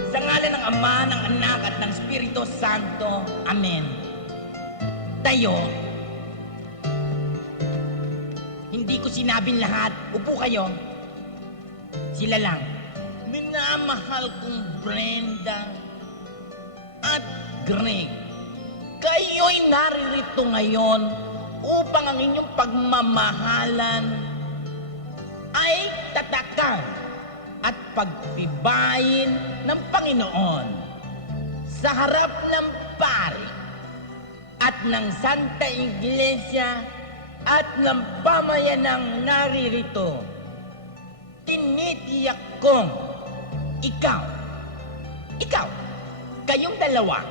Sa ngalan ng Ama, ng Anak, at ng Espiritu Santo. Amen. Tayo. Hindi ko sinabing lahat. Upo kayo. Sila lang. Minamahal kong Brenda at Greg. Kayo'y naririto ngayon upang ang inyong pagmamahalan ay tatakan at pagtibayin ng Panginoon sa harap ng pari at ng Santa Iglesia at ng pamayanang naririto. Tinitiyak kong ikaw, kayong dalawa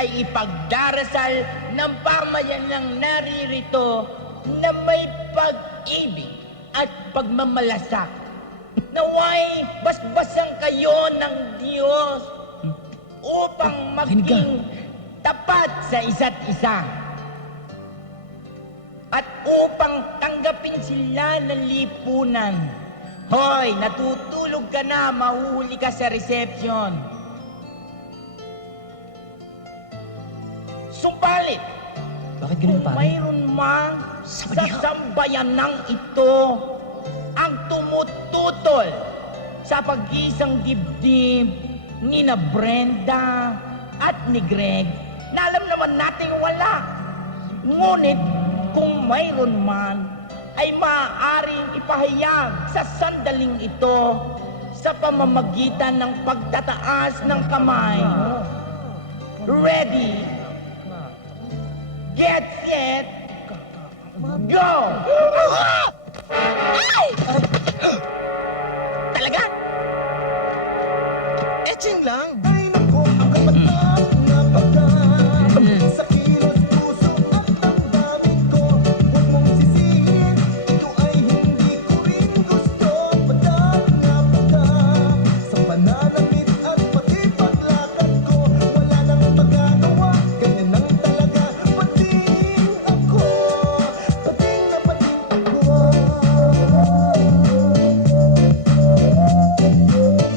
ay ipagdarasal ng pamayanang naririto na may pag-ibig at pagmamalasak. Naway basbasan kayo ng Diyos upang maging tapat sa isa't isa at upang tanggapin sila ng lipunan. Hoy, natutulog ka na, mahuhuli ka sa reception. Subalit, Bakit ganun, kung pare? mayroon man sa sambayanang ito ang tumututol sa pag-isang dibdib ni na Brenda at ni Greg, na alam naman nating wala. Ngunit kung mayroon man, ay maaaring ipahayag sa sandaling ito sa pamamagitan ng pagtataas ng kamay. Ready, get set, go! Ay! Talaga? Etching lang. Ay, nako, ang kapatak na pagkat sa kilos puso at damdamin ko. Huwag mong sisihin, ito ay hindi ko rin gusto. Patak na pagkat sa pananamit at pati paglakad ko. Wala nang magagawa, ganyan lang talaga. Pating ako, pating na pating ako.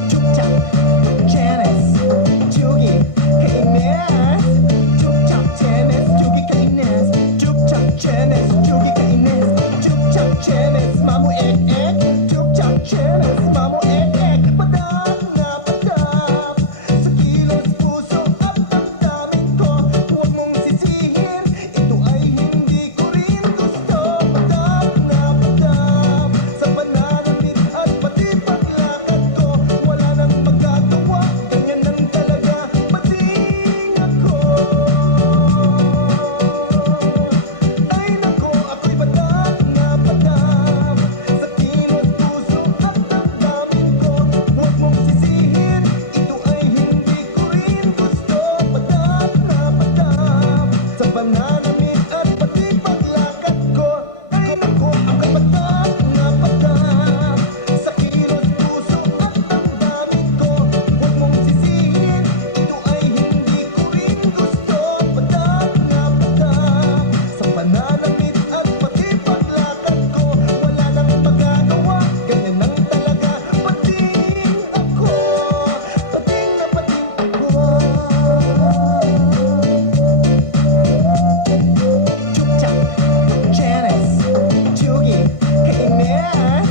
Chuk-chak, Janice, Jugi, Kainis. Chuk-chak, Janice, Jugi, Kainis. Chuk-chak, Janice, Jugi, Kainis. Chuk-chak, Janice, mamu ek-ek. Chuk-chak, Janice, mamu ek-ek. Padak na padak sa kilos puso at damdamin ko. Huwag mong sisihin, ito ay hindi ko rin gusto. Padak na padak sa pananamit at pati paglakad ko. Wala nang magagawa, ganyan lang talaga. Pating ako. Ay nako, ako'y patak na patak sa kilos puso at damdamin ko. Huwag mong sisihin, ito ay hindi ko rin gusto. Patak na patak sa pananamit at pati paglakad ko. Ay nako, ako'y patak na patak sa kilos puso at damdamin ko. Huwag mong sisihin, ito ay hindi ko rin gusto. Patak na patak sa pananamit at pati paglakad ko. Wala nang magagawa, ganyan lang talaga. Pating ako, pating na pating ako. Chuk-chak, Janice, Jugi, Kainis.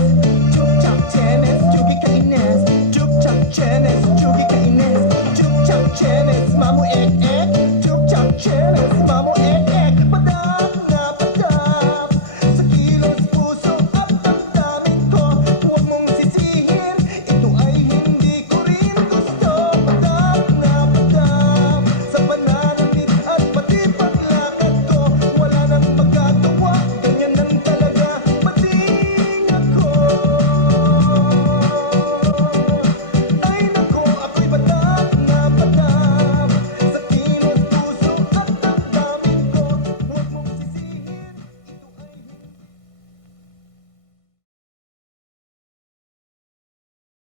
Chuk-chak, Janice, Jugi, Kainis. Chuk-chak, Janice, Jugi, Kainis. Chuk-chak, Janice, mamu ek-ek.